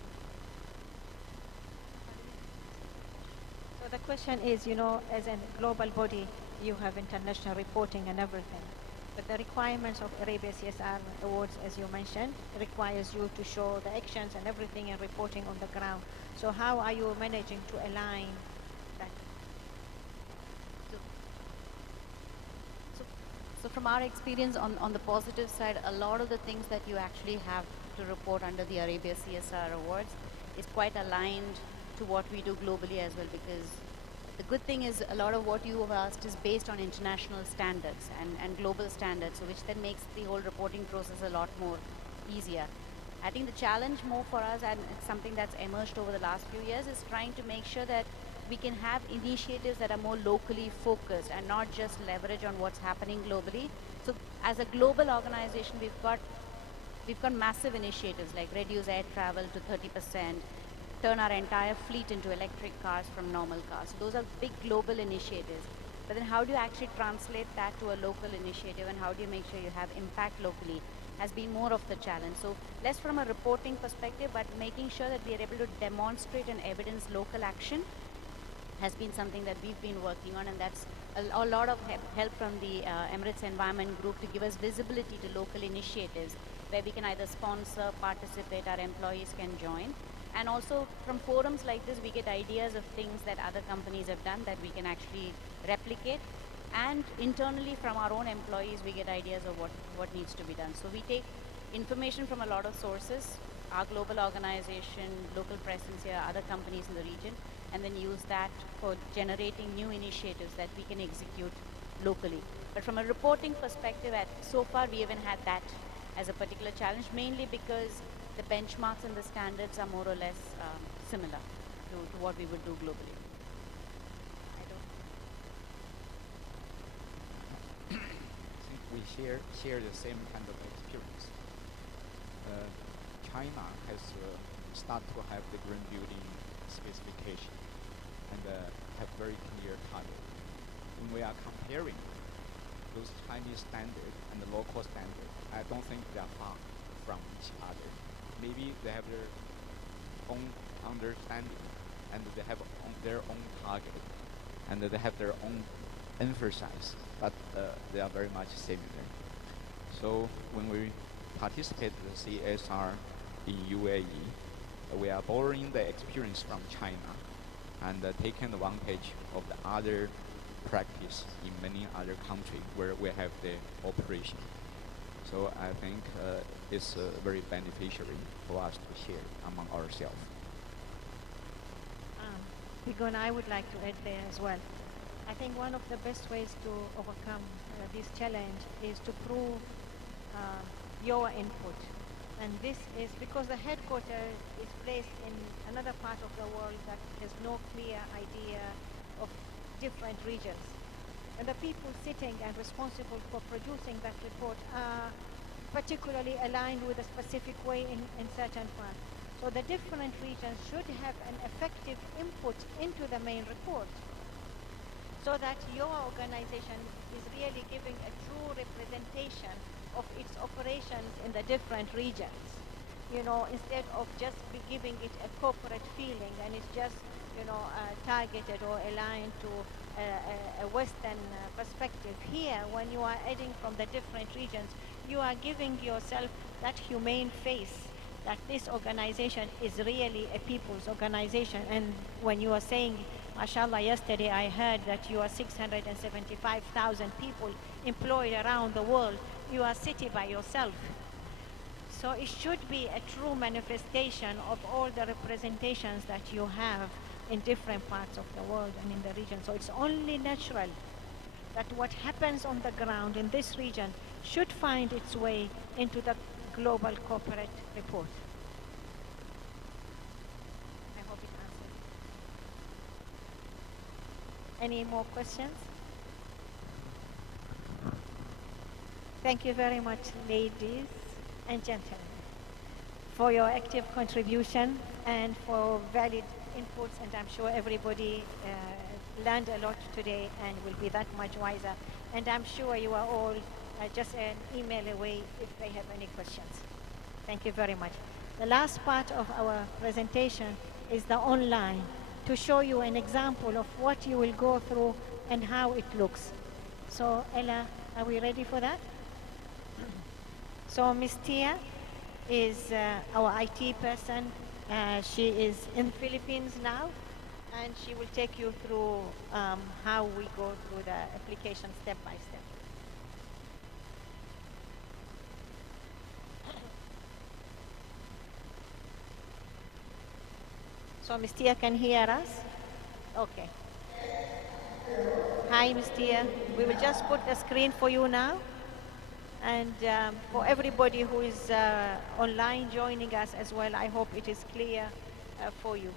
So the question is, as a global body, you have international reporting and everything. But the requirements of Arabia CSR Awards, as you mentioned, requires you to show the actions and everything and reporting on the ground. So how are you managing to align that? So from our experience on the positive side, a lot of the things that you actually have to report under the Arabia CSR Awards is quite aligned to what we do globally as well, because the good thing is a lot of what you have asked is based on international standards and global standards, so which then makes the whole reporting process a lot more easier. I think the challenge more for us, and it's something that's emerged over the last few years, is trying to make sure that we can have initiatives that are more locally focused and not just leverage on what's happening globally. So as a global organization, we've got massive initiatives like reduce air travel to 30%, turn our entire fleet into electric cars from normal cars. So those are big global initiatives. But then how do you actually translate that to a local initiative, and how do you make sure you have impact locally has been more of the challenge. So less from a reporting perspective, but making sure that we are able to demonstrate and evidence local action has been something that we've been working on, and that's a lot of help from the Emirates Environment Group to give us visibility to local initiatives where we can either sponsor, participate, our employees can join. And also from forums like this, we get ideas of things that other companies have done that we can actually replicate. And internally from our own employees, we get ideas of what needs to be done. So we take information from a lot of sources, our global organization, local presence here, other companies in the region, and then use that for generating new initiatives that we can execute locally. But from a reporting perspective, so far we haven't had that as a particular challenge, mainly because the benchmarks and the standards are more or less similar to what we would do globally. I think we share the same kind of experience. China has started to have the green building specification and have very clear target. When we are comparing those Chinese standards and the local standards, I don't think they are far from each other. Maybe they have their own understanding, and they have their own target, and they have their own emphasis, but they are very much similar. So when we participate in the CSR in UAE, we are borrowing the experience from China and taking advantage of the other practice in many other countries where we have the operation. So I think it's very beneficial for us to share among ourselves. Bigon, I would like to add there as well. I think one of the best ways to overcome this challenge is to prove your input. And this is because the headquarters is placed in another part of the world that has no clear idea of different regions. And the people sitting and responsible for producing that report are particularly aligned with a specific way in certain parts. So the different regions should have an effective input into the main report, so that your organization is really giving a true representation of its operations in the different regions. Instead of just giving it a corporate feeling and it's just, targeted or aligned to a Western perspective. Here, when you are adding from the different regions, you are giving yourself that humane face that this organization is really a people's organization. And when you are saying, mashallah, yesterday I heard that you are 675,000 people employed around the world, you are city by yourself. So it should be a true manifestation of all the representations that you have in different parts of the world and in the region. So it's only natural that what happens on the ground in this region should find its way into the global corporate report. I hope it answers. Any more questions? Thank you very much, ladies and gentlemen, for your active contribution and for valid inputs, and I'm sure everybody learned a lot today and will be that much wiser. And I'm sure you are all just an email away if they have any questions. Thank you very much. The last part of our presentation is the online, to show you an example of what you will go through and how it looks. So Ella, are we ready for that? So Ms. Tia is our IT person. She is in the Philippines now, and she will take you through how we go through the application step by step. So Ms. Tia can hear us? Okay. Hi, Ms. Tia. We will just put the screen for you now. And for everybody who is online joining us as well, I hope it is clear for you.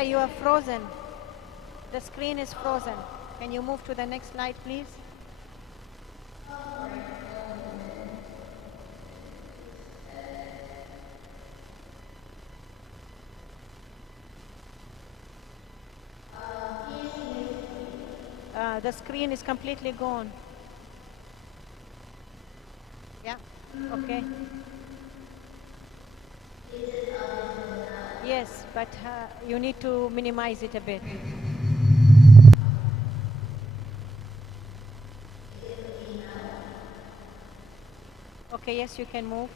Leah, you are frozen. The screen is frozen. Can you move to the next slide, please? The screen is completely gone. Yeah, okay. Yes, but you need to minimize it a bit. Okay, yes, you can move.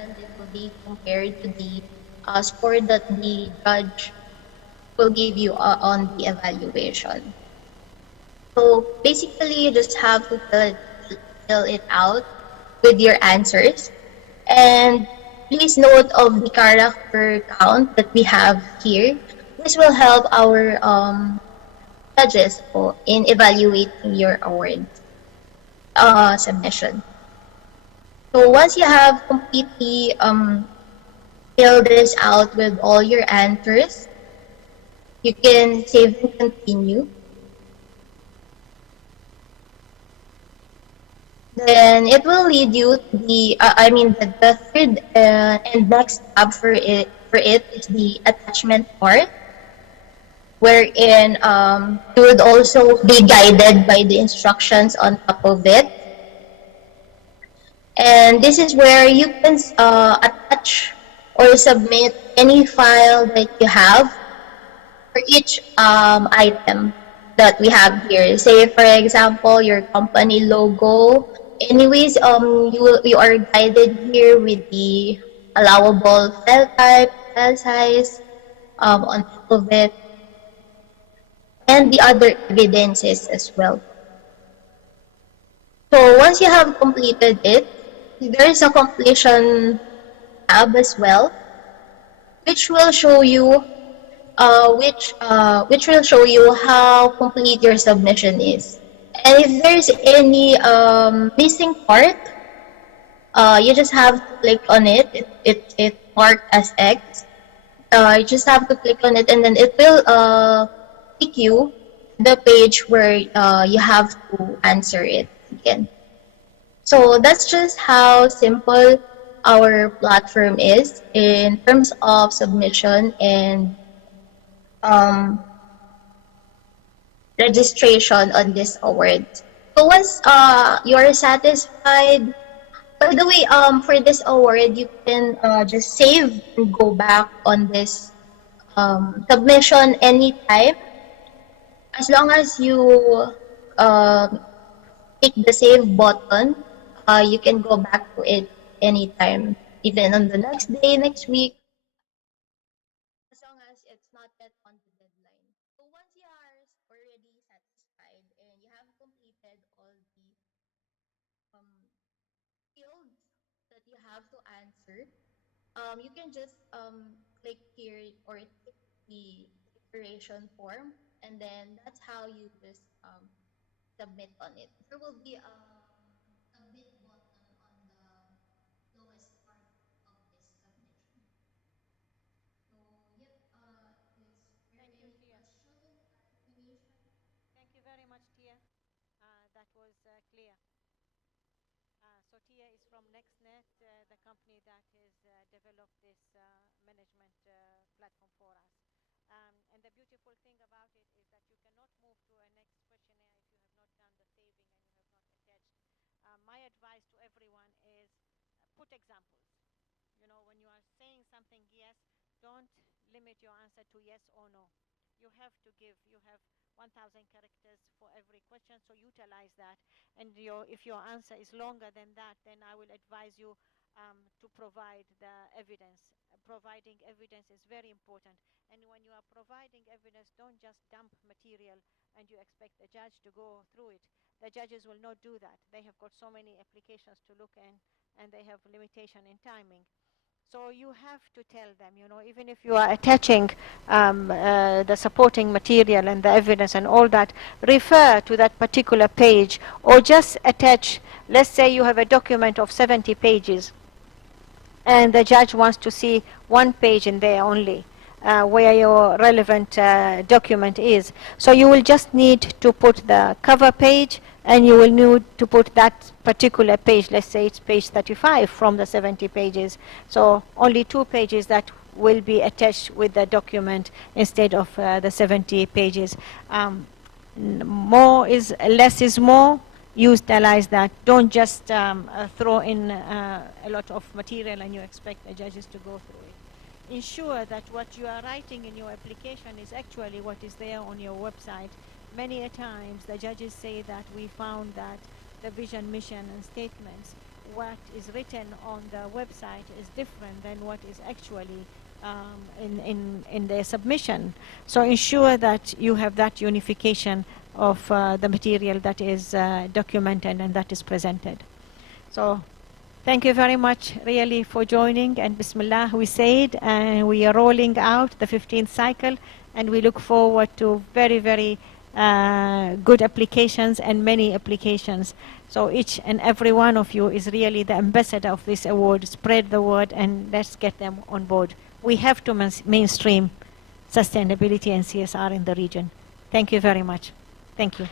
It will be compared to the score that the judge will give you on the evaluation. So basically, you just have to fill it out with your answers. And please note of the character count that we have here. This will help our judges in evaluating your award submission. So once you have completely filled this out with all your answers, you can save and continue. Then it will lead you to the third and next tab for it is the attachment part, wherein you would also be guided by the instructions on top of it. And this is where you can attach or submit any file that you have for each item that we have here. Say, for example, your company logo. Anyways, you are guided here with the allowable file type, file size on top of it, and the other evidences as well. So once you have completed it, there is a completion tab as well, which will show you how complete your submission is. And if there's any missing part, you just have to click on it. It marked as X. You just have to click on it, and then it will take you to the page where you have to answer it again. So that's just how simple our platform is in terms of submission and registration on this award. So once you're satisfied, by the way, for this award, you can just save and go back on this submission anytime, as long as you click the save button. You can go back to it anytime, even on the next day, next week, as long as it's not yet on the deadline. So once you are already satisfied and you have completed all the fields that you have to answer, you can just click here or tick the declaration form, and then that's how you just submit on it. There will be a submit button on the lowest part of this submission. So, yep, is there Thank you, any Tia. question, clarification? Thank you very much, Tia. That was clear. So Tia is from NextNet, the company that has developed this management platform for us. And the beautiful thing about it is that you cannot move to a next questionnaire if you have not done the saving and you have not attached. My advice to everyone is put examples. You know, when you are saying something yes, don't limit your answer to yes or no. You have to give, you have 1,000 characters for every question, so utilize that. And if your answer is longer than that, then I will advise you to provide the evidence. Providing evidence is very important. And when you are providing evidence, don't just dump material and you expect the judge to go through it. The judges will not do that. They have got so many applications to look in, and they have limitation in timing. So you have to tell them, you know, even if you are attaching the supporting material and the evidence and all that, refer to that particular page, or just attach, let's say you have a document of 70 pages and the judge wants to see one page in there only, where your relevant document is. So you will just need to put the cover page, and you will need to put that particular page. Let's say it's page 35 from the 70 pages. So only 2 pages that will be attached with the document instead of the 70 pages. More is less is more. Utilize that. Don't just throw in a lot of material and you expect the judges to go through it. Ensure that what you are writing in your application is actually what is there on your website. Many a times the judges say that we found that the vision, mission and statements, what is written on the website is different than what is actually in their submission. So ensure that you have that unification of the material that is documented and that is presented. So thank you very much really for joining, and Bismillah we said, and we are rolling out the 15th cycle, and we look forward to very, very good applications and many applications. So each and every one of you is really the ambassador of this award. Spread the word and let's get them on board. We have to mainstream sustainability and CSR in the region. Thank you very much. Thank you.